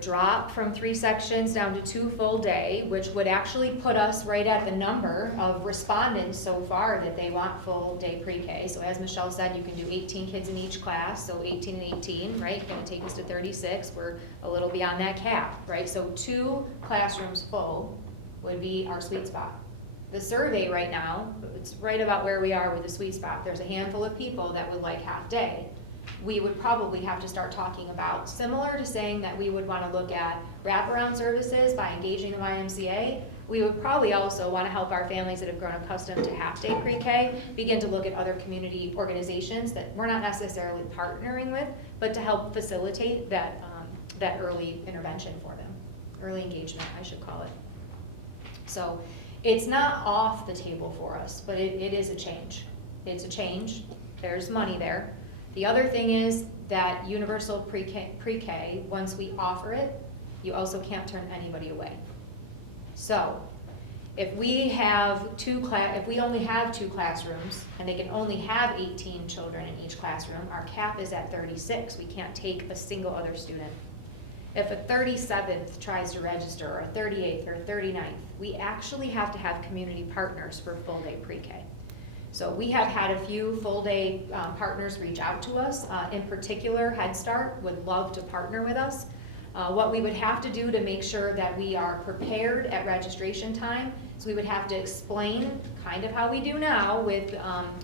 drop from 3 sections down to 2 full day, which would actually put us right at the number of respondents so far that they want full day pre-K. So as Michelle said, you can do 18 kids in each class, so 18 and 18, right? Gonna take us to 36, we're a little beyond that cap, right? So 2 classrooms full would be our sweet spot. The survey right now, it's right about where we are with the sweet spot. There's a handful of people that would like half day. We would probably have to start talking about, similar to saying that we would want to look at wraparound services by engaging the YMCA, we would probably also want to help our families that have grown accustomed to half-day pre-K begin to look at other community organizations that we're not necessarily partnering with, but to help facilitate that, that early intervention for them. Early engagement, I should call it. So it's not off the table for us, but it is a change. It's a change. There's money there. The other thing is that universal pre-K, once we offer it, you also can't turn anybody away. So if we have if we only have 2 classrooms and they can only have 18 children in each classroom, our cap is at 36. We can't take a single other student. If a 37th tries to register, or a 38th or a 39th, we actually have to have community partners for full day pre-K. So we have had a few full day partners reach out to us. In particular, Head Start would love to partner with us. What we would have to do to make sure that we are prepared at registration time is we would have to explain kind of how we do now with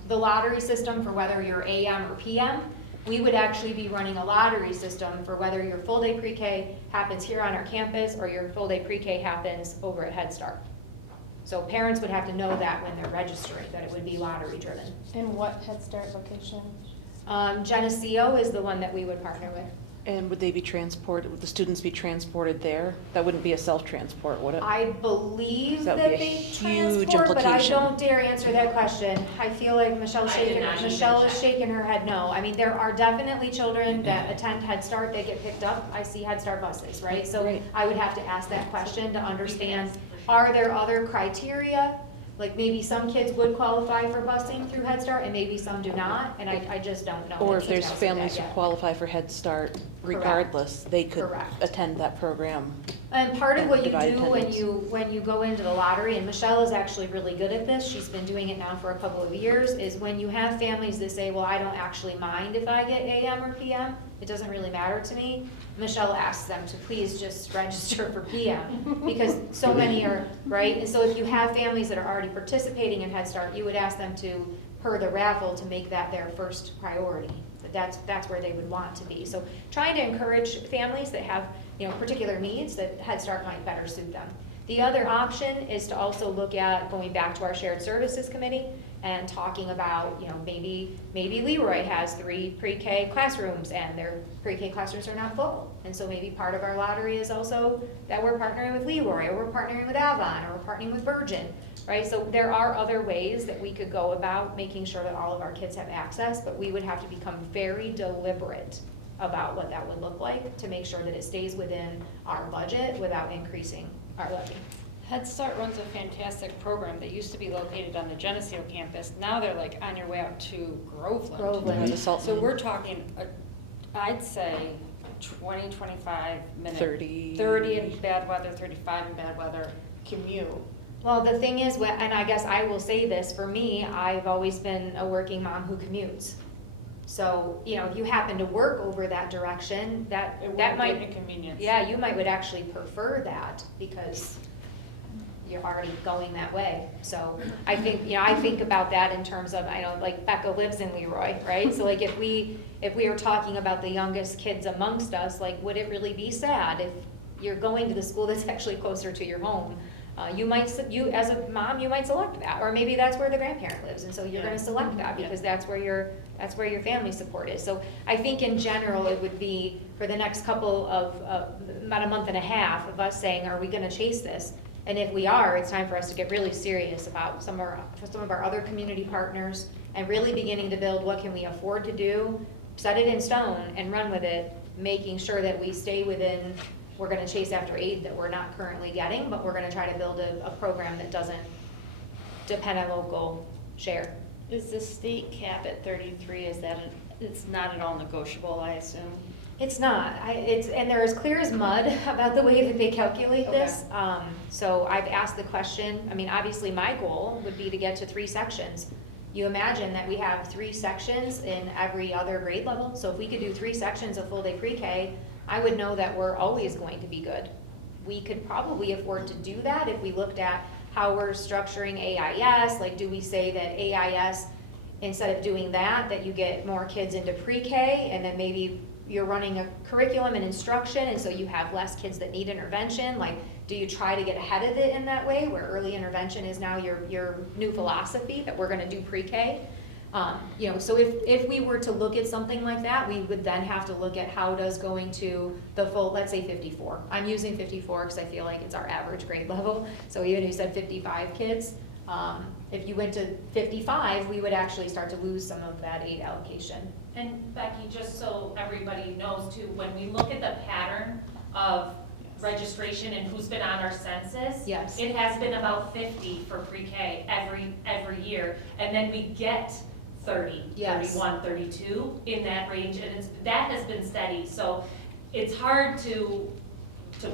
the lottery system for whether you're AM or PM. We would actually be running a lottery system for whether your full day pre-K happens here on our campus or your full day pre-K happens over at Head Start. So parents would have to know that when they're registering, that it would be lottery driven. And what Head Start location? Geneseo is the one that we would partner with. And would they be transported, would the students be transported there? That wouldn't be a self-transport, would it? I believe That that would be a they huge transport, but I implication. don't dare answer that question. I feel like Michelle is shaking her head no. I mean, there are definitely children that attend Head Start, they get picked up. I see Head Start buses, right? So Right. I would have to ask that question to understand, are there other criteria Like, maybe some kids would qualify for busing through Head Start, and maybe some do not, and I just don't know. Or the if there's details of families that who yet. qualify for Head Start regardless, they could Correct. attend that program. And part of what you Divide do when attendance. when you go into the lottery, and Michelle is actually really good at this, she's been doing it now for a couple of years, is when you have families that say, well, I don't actually mind if I get AM or PM, it doesn't really matter to me. Michelle asks them to please just register for PM, because so many are, right? And so if you have families that are already participating in Head Start, you would ask them to, per the raffle, to make that their first priority. That's where they would want to be. So trying to encourage families that have, particular needs, that Head Start might better suit them. The other option is to also look at going back to our shared services committee and talking about, maybe Leroy has 3 pre-K classrooms and their pre-K classrooms are not full. And so maybe part of our lottery is also that we're partnering with Leroy, or we're partnering with Avon, or we're partnering with Virgin, right? So there are other ways that we could go about making sure that all of our kids have access, but we would have to become very deliberate about what that would look like to make sure that it stays within our budget without increasing our levy. Head Start runs a fantastic program. They used to be located on the Geneseo campus. Now they're like on your way out to Groveland. Groveland. The Salt So Mine. we're talking, I'd say 20, 25 minutes. 30. 30 in bad weather, 35 in bad weather commute. Well, the thing is, and I guess I will say this, for me, I've always been a working mom who commutes. So, if you happen to work over that direction, It that wouldn't be an might, inconvenience. yeah, you might would actually prefer that because you're already going that way. So I think about that in terms of, I know, like Becca lives in Leroy, right? So like if we are talking about the youngest kids amongst us, like would it really be sad if you're going to the school that's actually closer to your home? You as a mom, you might select that, or maybe that's where the grandparent lives, and so you're gonna select that because that's where your family support is. So I think in general, it would be for the next couple of, about a month and a half of us saying, are we gonna chase this? And if we are, it's time for us to get really serious about some of our other community partners and really beginning to build what can we afford to do, set it in stone and run with it, making sure that we stay within, we're gonna chase after aid that we're not currently getting, but we're gonna try to build a program that doesn't depend on local share. Is the state cap at 33, it's not at all negotiable, I assume? It's not. And they're as clear as mud about the way that they calculate this. So I've asked the question, obviously my goal would be to get to 3 sections. You imagine that we have 3 sections in every other grade level. So if we could do 3 sections of full day pre-K, I would know that we're always going to be good. We could probably afford to do that if we looked at how we're structuring AIS. Like, do we say that AIS, instead of doing that you get more kids into pre-K, and then maybe you're running a curriculum and instruction, and so you have less kids that need intervention? Like, do you try to get ahead of it in that way, where early intervention is now your new philosophy, that we're gonna do pre-K? So if we were to look at something like that, we would then have to look at how does going to the full, let's say 54. I'm using 54 because I feel like it's our average grade level. So even if you said 55 kids, if you went to 55, we would actually start to lose some of that aid allocation. And Becky, just so everybody knows too, when we look at the pattern of registration and who's been on our census, Yes. it has been about 50 for pre-K every year, and then we get 30, Yes. 31, 32 in that range, and that has been steady. So it's hard to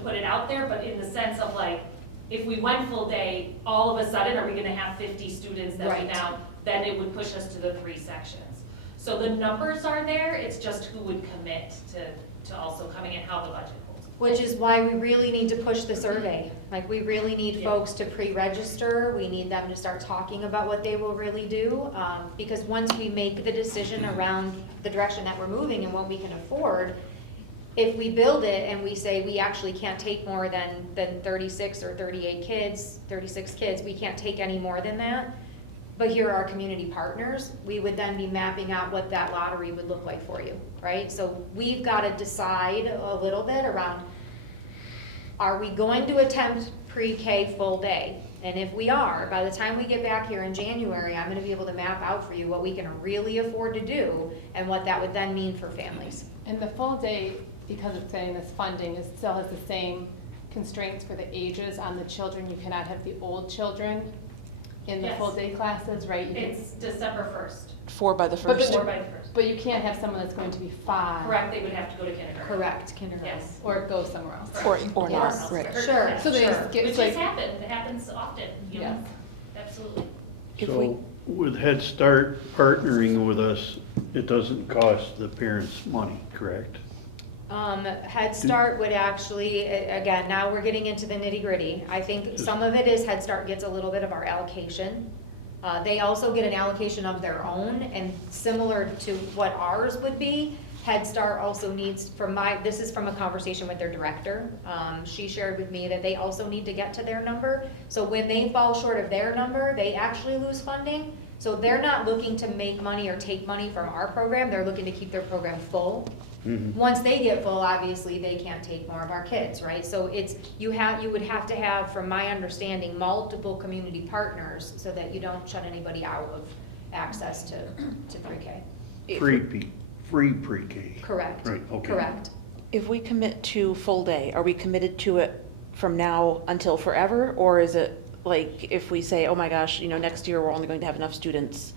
put it out there, but in the sense of like, if we went full day, all of a sudden, are we gonna have 50 students that we Right. now, then it would push us to the 3 sections. So the numbers are there, it's just who would commit to also coming in, how the budget holds. Which is why we really need to push the survey. Like, we really need Yeah. folks to pre-register. We need them to start talking about what they will really do. Because once we make the decision around the direction that we're moving and what we can afford, if we build it and we say we actually can't take more than 36 or 38 kids, 36 kids, we can't take any more than that, but here are our community partners, we would then be mapping out what that lottery would look like for you, right? So we've got to decide a little bit around, are we going to attempt pre-K full day? And if we are, by the time we get back here in January, I'm gonna be able to map out for you what we can really afford to do and what that would then mean for families. And the full day, because it's getting this funding, it still has the same constraints for the ages on the children. You cannot have the old children in the Yes. full day classes, right? You can- It's December 1st. 4 by the But the- 1st. 4 by the 1st. But you can't have someone that's going to be 5. Correct, they would have to go to kindergarten. Correct, kindergarten. Yes. Or go somewhere else. Or not, Yes. right. Sure, Yeah, So they sure. just get, Which it's like, has happened, it happens often, you know, absolutely. If we- So with Head Start partnering with us, it doesn't cost the parents money, correct? Head Start would actually, again, now we're getting into the nitty gritty. I think some of it is Head Start gets a little bit of our allocation. They also get an allocation of their own, and similar to what ours would be, Head Start also needs, this is from a conversation with their director. She shared with me that they also need to get to their number. So when they fall short of their number, they actually lose funding. So they're not looking to make money or take money from our program, they're looking to keep their program full. Mhm. Once they get full, obviously, they can't take more of our kids, right? So it's, you would have to have, from my understanding, multiple community partners so that you don't shut anybody out of access to pre-K. Free pre-K. Correct. Right, okay. Correct. If we commit to full day, are we committed to it from now until forever? Or is it like if we say, oh my gosh, next year we're only going to have enough students,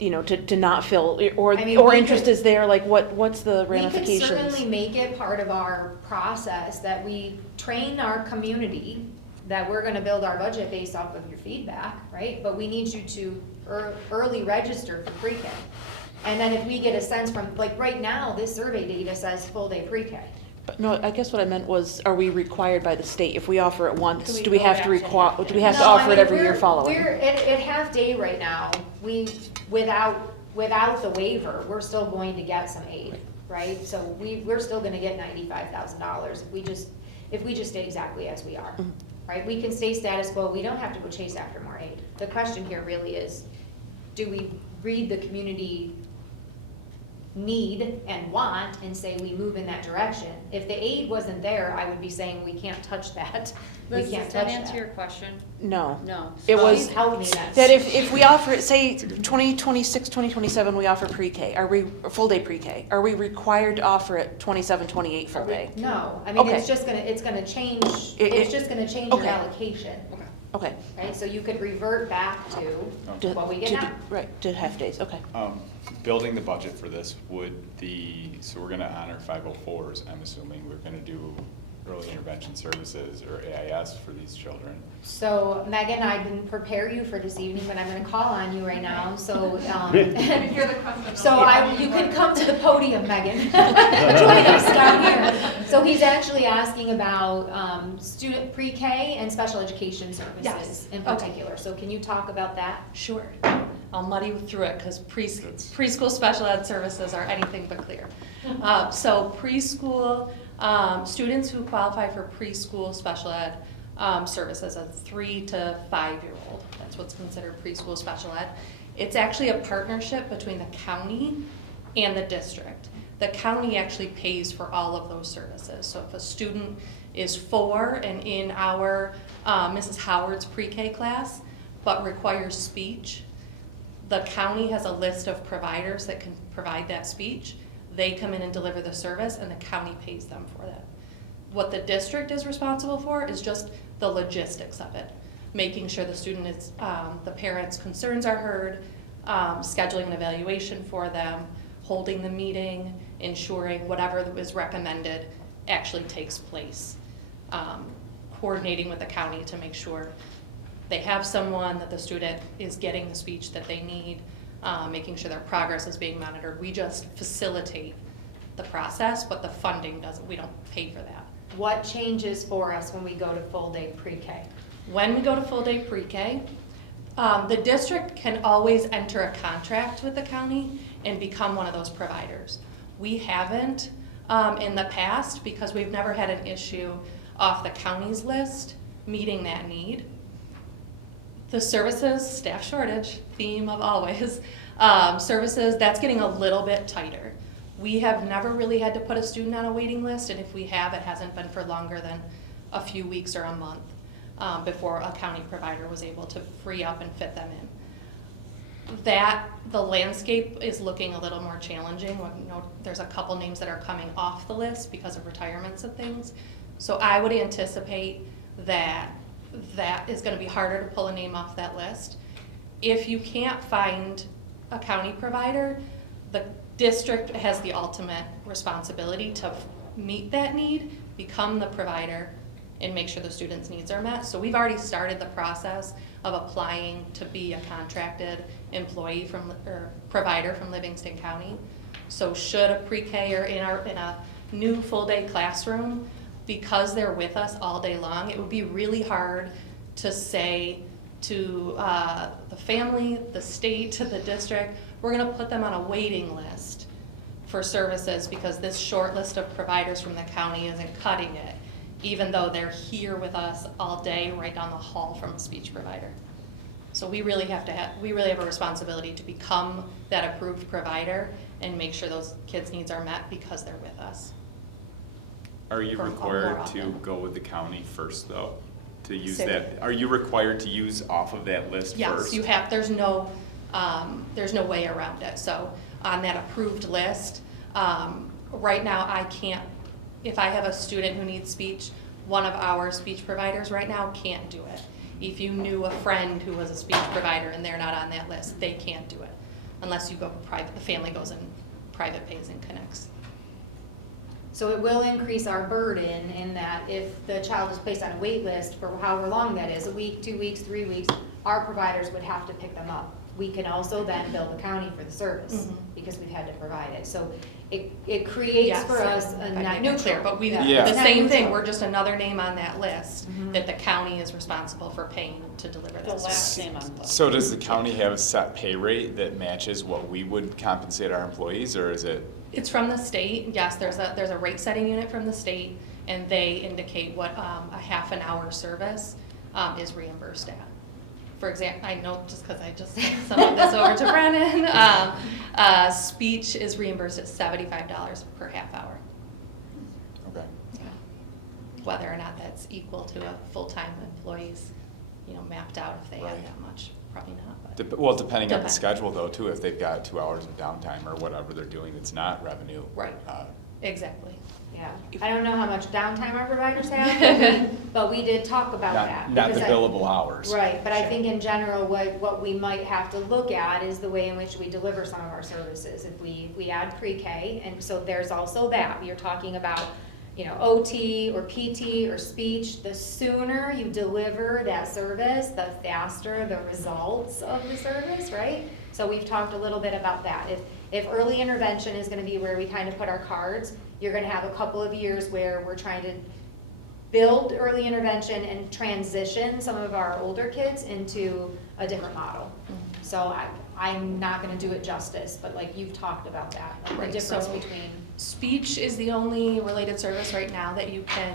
to not fill, or I mean, we interest could- is there, like what's the We could ramifications? certainly make it part of our process that we train our community that we're gonna build our budget based off of your feedback, right? But we need you to early register for pre-K. And then if we get a sense from, like right now, this survey data says full day pre-K. But no, I guess what I meant was, are we required by the state, if we offer it once, Do we do we go have to after require, half do we have to No, I offer it mean, every year following? We're at half day right now, without the waiver, we're still going to get some aid, right? So we're still gonna get $95,000 if we just stay exactly as we are, Mhm. right? We can stay status quo, we don't have to go chase after more aid. The question here really is, do we read the community need and want and say we move in that direction? If the aid wasn't there, I would be saying we can't touch that. We Liz, can't does touch that answer that. your question? No. No. It Oh, was, help me then. that if we offer it, say 2026, 2027, we offer pre-K, are we, full day pre-K, are we required to offer it 27, 28 full day? No, I mean, Okay. it's gonna change, It- it's just gonna change your okay. allocation, Okay. right? So you could revert back to To- what we get to- now. Right, to half days, okay. Building the budget for this so we're gonna honor 504s, I'm assuming, we're gonna do early intervention services or AIS for these children. So Megan, I didn't prepare you for this evening, but I'm gonna call on you right now, so, you can come to the podium, Megan. Join us down here. So he's actually asking about, student pre-K and special education services Yes. in Okay. particular. So can you talk about that? Sure. I'll muddy through it because preschool special ed services are anything but clear. So preschool, students who qualify for preschool special ed services, a 3 to 5-year-old, that's what's considered preschool special ed. It's actually a partnership between the county and the district. The county actually pays for all of those services. So if a student is 4 and in our Mrs. Howard's pre-K class, but requires speech, the county has a list of providers that can provide that speech. They come in and deliver the service, and the county pays them for that. What the district is responsible for is just the logistics of it, making sure the student is, the parents' concerns are heard, scheduling an evaluation for them, holding the meeting, ensuring whatever is recommended actually takes place, coordinating with the county to make sure they have someone, that the student is getting the speech that they need, making sure their progress is being monitored. We just facilitate the process, but the funding doesn't, we don't pay for that. What changes for us when we go to full day pre-K? When we go to full day pre-K, the district can always enter a contract with the county and become one of those providers. We haven't in the past because we've never had an issue off the county's list meeting that need. The services, staff shortage, theme of always, services, that's getting a little bit tighter. We have never really had to put a student on a waiting list, and if we have, it hasn't been for longer than a few weeks or a month before a county provider was able to free up and fit them in. The landscape is looking a little more challenging. There's a couple names that are coming off the list because of retirements and things. So I would anticipate that that is gonna be harder to pull a name off that list. If you can't find a county provider, the district has the ultimate responsibility to meet that need, become the provider, and make sure the students' needs are met. So we've already started the process of applying to be a contracted employee or provider from Livingston County. So should a pre-K or in a new full-day classroom, because they're with us all day long, it would be really hard to say to the family, the state, to the district, we're gonna put them on a waiting list for services because this short list of providers from the county isn't cutting it, even though they're here with us all day, right down the hall from a speech provider. So we really have a responsibility to become that approved provider and make sure those kids' needs are met because they're with us. Are you More required to often. go with the county first, though? To use Say that, are you required to use off of that list first? Yes, you have, there's no way around it. So on that approved list, right now I can't, if I have a student who needs speech, one of our speech providers right now can't do it. If you knew a friend who was a speech provider and they're not on that list, they can't do it unless you go private, the family goes in private pays and connects. So it will increase our burden in that if the child is placed on a wait list for however long that is, a week, 2 weeks, 3 weeks, our providers would have to pick them up. We can also then bill the county for the service Mhm. because we've had to provide it. So it creates Yes, for us a I net think that's clear, neutral. but we, Yeah. the Net same thing, neutral. we're just another name on that list Mhm. that the county is responsible for paying to deliver The that service. last name on the. So does the county have a set pay rate that matches what we would compensate our employees, or is it? It's from the state, yes, there's a rate setting unit from the state, and they indicate what a half an hour service is reimbursed at. For example, I know just because I just sent some of this over to Brennan, speech is reimbursed at $75 per half hour, Okay. whether or not that's equal to a full-time employee's, mapped out if they have Right. that much, probably not, but. Well, depending on the Depend- schedule though, too, if they've got 2 hours of downtime or whatever they're doing that's not revenue. Right. Exactly. Yeah, I don't know how much downtime our providers have, but we did talk about that. Not the because billable hours. Right, but I think in general, what we might have to look at is the way in which we deliver some of our services. If we add pre-K, and so there's also that, you're talking about, OT or PT or speech, the sooner you deliver that service, the faster the results of the service, right? So we've talked a little bit about that. If early intervention is gonna be where we kind of put our cards, you're gonna have a couple of years where we're trying to build early intervention and transition some of our older kids into a different model. So I'm not gonna do it justice, but like you've talked about that, like the Right, difference so- between. Speech is the only related service right now that you can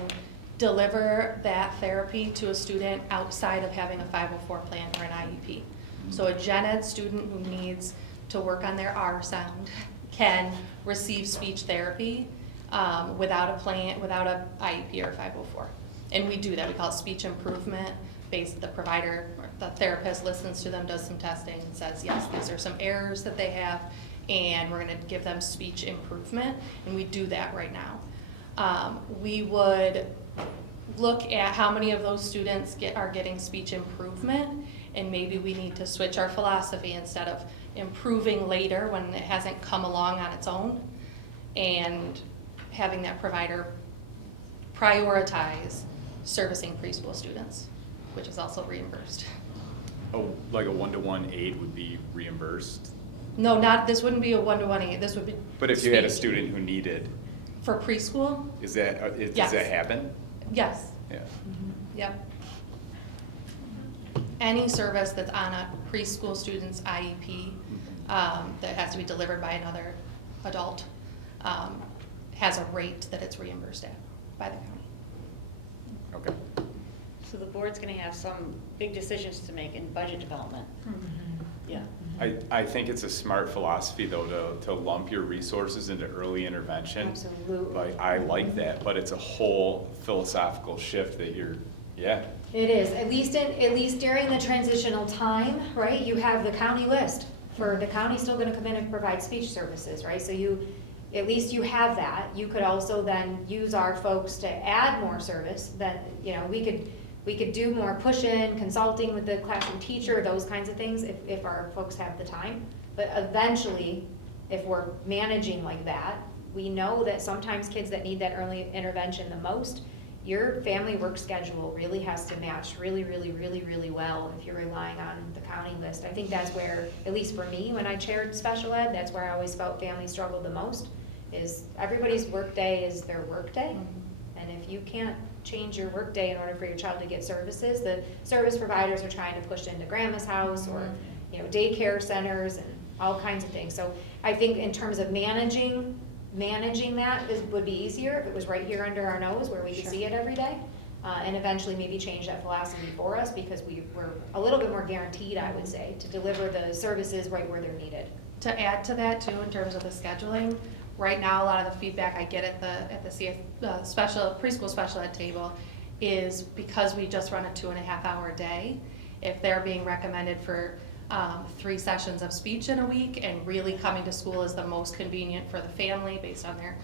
deliver that therapy to a student outside of having a 504 plan or an IEP. So a gen ed student who needs to work on their R sound can receive speech therapy without a plan, without a IEP or 504. And we do that, we call it speech improvement, based, the provider, or the therapist listens to them, does some testing, and says, yes, these are some errors that they have, and we're gonna give them speech improvement, and we do that right now. We would look at how many of those students are getting speech improvement, and maybe we need to switch our philosophy instead of improving later when it hasn't come along on its own, and having that provider prioritize servicing preschool students, which is also reimbursed. Oh, like a 1-to-1 aid would be reimbursed? No, this wouldn't be a 1-to-1 aid, this would be. But if you had a speech. student who needed, For preschool, does that Yes. happen? yes, Yeah. yep. Any service that's on a preschool student's IEP, that has to be delivered by another adult, has a rate that it's reimbursed at by the county. Okay. So the board's gonna have some big decisions to make in budget development. Yeah. I think it's a smart philosophy though to lump your resources into early intervention. Absolutely. Like, I like that, but it's a whole philosophical shift that yeah. It is, at least during the transitional time, right, you have the county list. The county's still gonna come in and provide speech services, right? So at least you have that. You could also then use our folks to add more service, that, we we could do more push-in, consulting with the classroom teacher, those kinds of things, if our folks have the time. But eventually, if we're managing like that, we know that sometimes kids that need that early intervention the most, your family work schedule really has to match really, really, really, really well if you're relying on the county list. I think that's where, at least for me, when I chaired special ed, that's where I always felt families struggled the most, is everybody's work day is their work day. And if you can't change your work day in order for your child to get services, the service providers are trying to push into grandma's house or, you know, daycare centers and all kinds of things. So I think in terms of managing that would be easier if it was right here under our nose where we could see it every day. And eventually maybe change that philosophy for us because we're a little bit more guaranteed, I would say, to deliver the services right where they're needed. To add to that too, in terms of the scheduling, right now, a lot of the feedback I get at the preschool special ed table is because we just run a 2.5-hour day, if they're being recommended for 3 sessions of speech in a week and really coming to school is the most convenient for the family based on their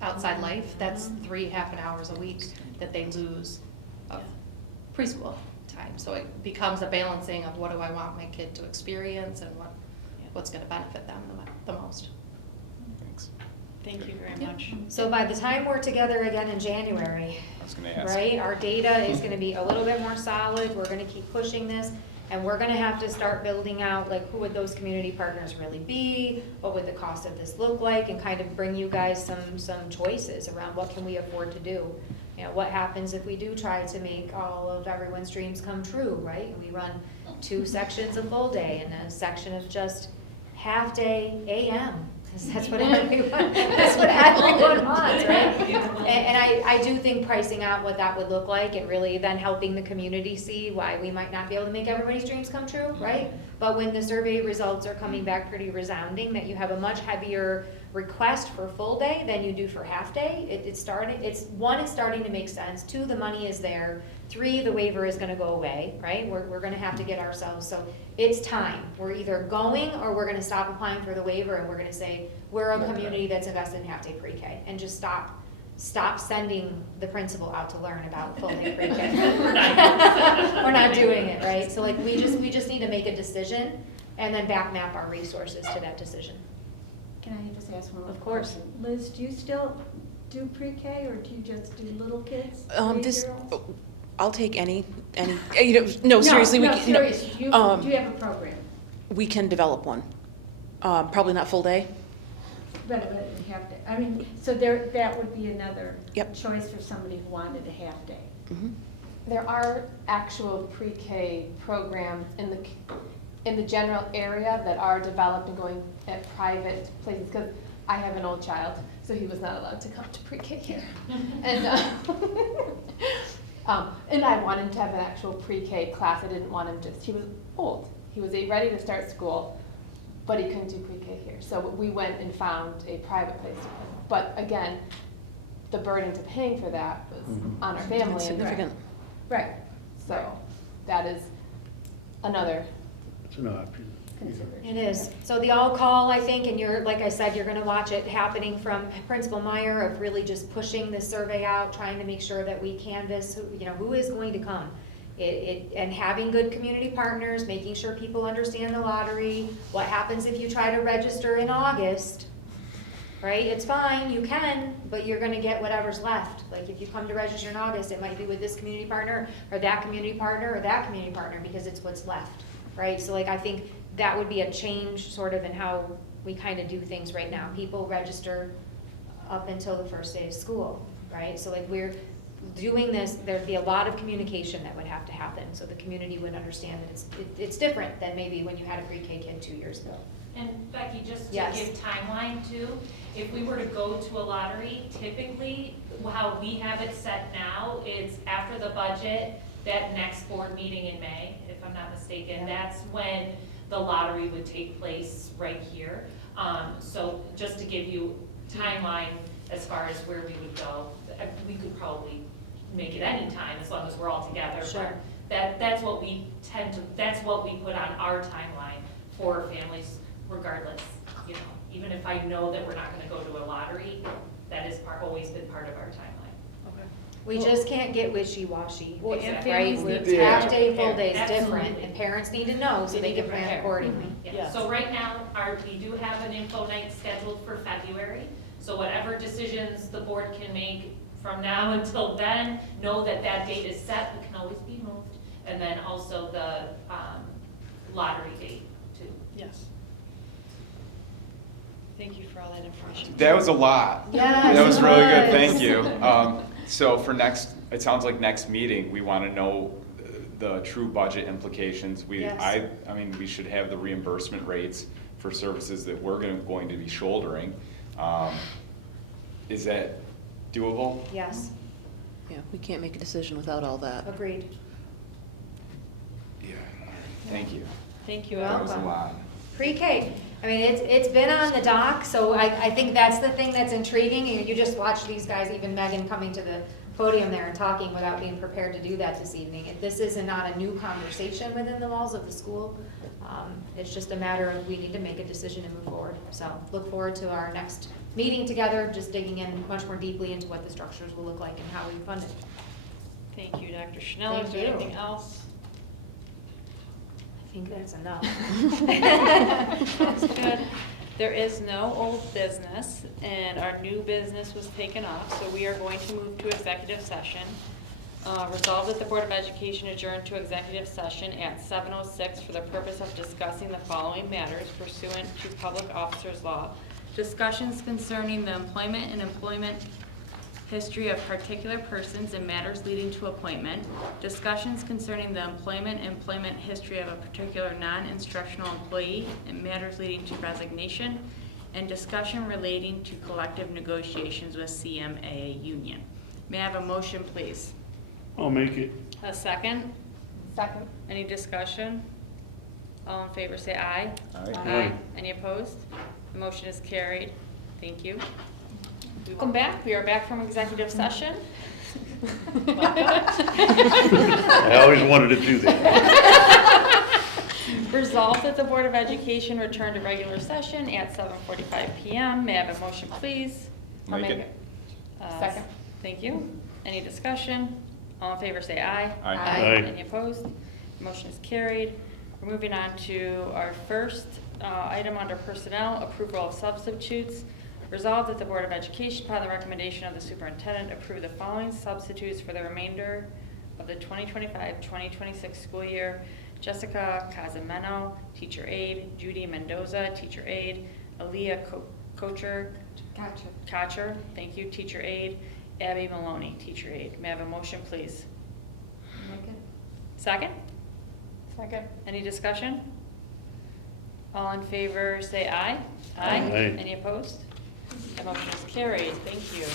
outside life, that's 3 half-an-hours a week that they lose of preschool time. So it becomes a balancing of what do I want my kid to experience and what's going to benefit them the most. Thanks. Thank you very much. So by the time we're together again in January, I was gonna ask. right, our data is gonna be a little bit more solid, we're gonna keep pushing this, and we're gonna have to start building out, like, who would those community partners really be? What would the cost of this look like? And kind of bring you guys some choices around what can we afford to do. You know, what happens if we do try to make all of everyone's dreams come true, right? And we run 2 sections of full day and a section of just half day AM. That's what everyone wants, right? And I do think pricing out what that would look like and really then helping the community see why we might not be able to make everybody's dreams come true, right? But when the survey results are coming back pretty resounding, that you have a much heavier request for full day than you do for half day, it's starting to make sense. 2, the money is there. 3, the waiver is gonna go away, right? We're gonna have to get ourselves, so it's time. We're either going or we're gonna stop applying for the waiver and we're gonna say, we're a community that's invested in half-day pre-K, and just stop sending the principal out to learn about full-day pre-K. We're not doing it, right? So like, we just need to make a decision and then back map our resources to that decision. Can I just ask one more? Of course. question? Liz, do you still do pre-K or do you just do little kids? This, 3-year-olds? I'll take any, no, seriously, we No, can. serious. Do you have a program? We can develop one. Probably not full day. But you have to, I mean, so that would be another Yep. choice for somebody who wanted a half day. Mhm. There are actual pre-K programs in the general area that are developed and going at private places, because I have an old child, so he was not allowed to come to pre-K here. And I wanted to have an actual pre-K class. I didn't want him he was old. He was ready to start school, but he couldn't do pre-K here. So we went and found a private place to put him. But again, the burden to paying for that was on our family. It's and significant. Right. so that is another It's an option. consideration. It is. So the all-call, I think, and you're, like I said, you're gonna watch it happening from Principal Meyer of really just pushing this survey out, trying to make sure that we canvass, who is going to come. And having good community partners, making sure people understand the lottery, what happens if you try to register in August, right? It's fine, you can, but you're gonna get whatever's left. Like if you come to register in August, it might be with this community partner, or that community partner, or that community partner, because it's what's left, right? So like, I think that would be a change sort of in how we kind of do things right now. People register up until the first day of school, right? So like we're doing this, there'd be a lot of communication that would have to happen, so the community would understand that it's different than maybe when you had a pre-K kid 2 years ago. And Becky, just to Yes. give timeline too, if we were to go to a lottery, typically, how we have it set now, it's after the budget, that next board meeting in May, if I'm not mistaken, that's when the lottery would take place right here. So just to give you timeline as far as where we would go, we could probably make it any time as long as we're all together. Sure. But that's what we that's what we put on our timeline for families regardless, even if I know that we're not gonna go to a lottery, that is always been part of our timeline. Okay. We just can't get wishy-washy, Well, and right? families need to Half be day, full day is Absolutely. different, and parents need to know so They they need to can plan prepare. accordingly. Yeah, so right now, we do have an info night scheduled for February. So whatever decisions the board can make from now until then, know that that date is set, it can always be moved. And then also the lottery date too. Yes. Thank you for all that information. That was a lot. Yes, That was it really good, was. thank you. So for next, it sounds like next meeting, we want to know the true budget implications. Yes. I mean, we should have the reimbursement rates for services that we're going to be shouldering. Is that doable? Yes, Yeah, we can't make a decision without all that. agreed. Yeah, all right, thank you. Thank you, You're That was a welcome. lot. Pre-K, I mean, it's been on the dock, so I think that's the thing that's intriguing. You just watch these guys, even Megan coming to the podium there and talking without being prepared to do that this evening. This is not a new conversation within the walls of the school. It's just a matter of we need to make a decision and move forward. So look forward to our next meeting together, just digging in much more deeply into what the structures will look like and how we fund it. Thank you, Dr. Chanel. Is Thank there you. anything else? I think that's enough. That's good. There is no old business, and our new business was taken off, so we are going to move to executive session. Resolved that the Board of Education adjourn to executive session at 7:06 for the purpose of discussing the following matters pursuant to Public Officers Law. Discussions concerning the employment and employment history of particular persons and matters leading to appointment. Discussions concerning the employment and employment history of a particular non-instructional employee and matters leading to resignation. And discussion relating to collective negotiations with CMA union. May I have a motion, please? I'll make it. A second? Second. Any discussion? All in favor say aye. Aye. Aye. Any opposed? The motion is carried. Thank you. Welcome back. We are back from executive session. I always wanted to do that. Resolved that the Board of Education return to regular session at 7:45 PM. May I have a motion, please? I'll Make make it. Second. Thank you. Any discussion? All in favor say aye. Aye. Aye. Any opposed? Motion is carried. We're moving on to our first item under personnel, approval of substitutes. Resolved that the Board of Education, upon the recommendation of the superintendent, approve the following substitutes for the remainder of the 2025-2026 school year. Jessica Casameno, teacher aide; Judy Mendoza, teacher aide; Aaliyah Kocher, thank you, teacher aide; Abby Maloney, teacher aide. May I have a motion, please? Make it. Second? Second. Any discussion? All in favor, say aye. Aye. Any opposed? The motion is carried. Thank you.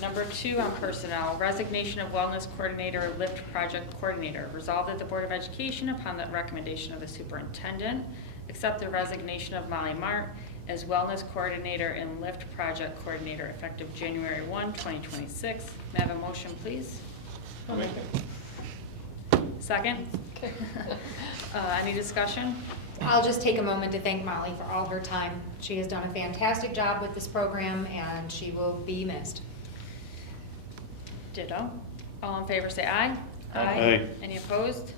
Number 2 on personnel, resignation of wellness coordinator, LIFT project coordinator. Resolved that the Board of Education, upon the recommendation of the superintendent, accept the resignation of Molly Mart as wellness coordinator and LIFT project coordinator effective January 1, 2026. May I have a motion, please? I'll make it. Second? Any discussion? I'll just take a moment to thank Molly for all her time. She has done a fantastic job with this program, and she will be missed. Ditto. All in favor say aye. Aye. Any opposed?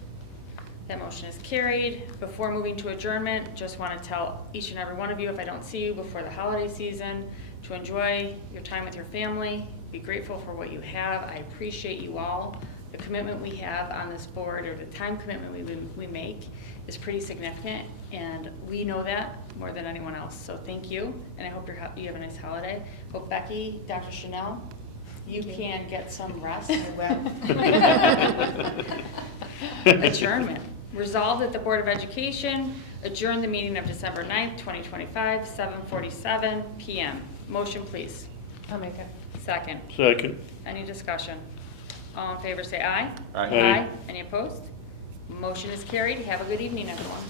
That motion is carried. Before moving to adjournment, just want to tell each and every one of you, if I don't see you before the holiday season, to enjoy your time with your family, be grateful for what you have. I appreciate you all. The commitment we have on this board, or the time commitment we make, is pretty significant, and we know that more than anyone else. So thank you, and I hope you have a nice holiday. Hope Becky, Dr. Chanel, you can get some rest. Adjournment. Resolved that the Board of Education adjourn the meeting of December 9th, 2025, 7:47 PM. Motion, please. I'll make it. Second. Second. Any discussion? All in favor say aye. Aye. Aye. Any opposed? Motion is carried. Have a good evening, everyone.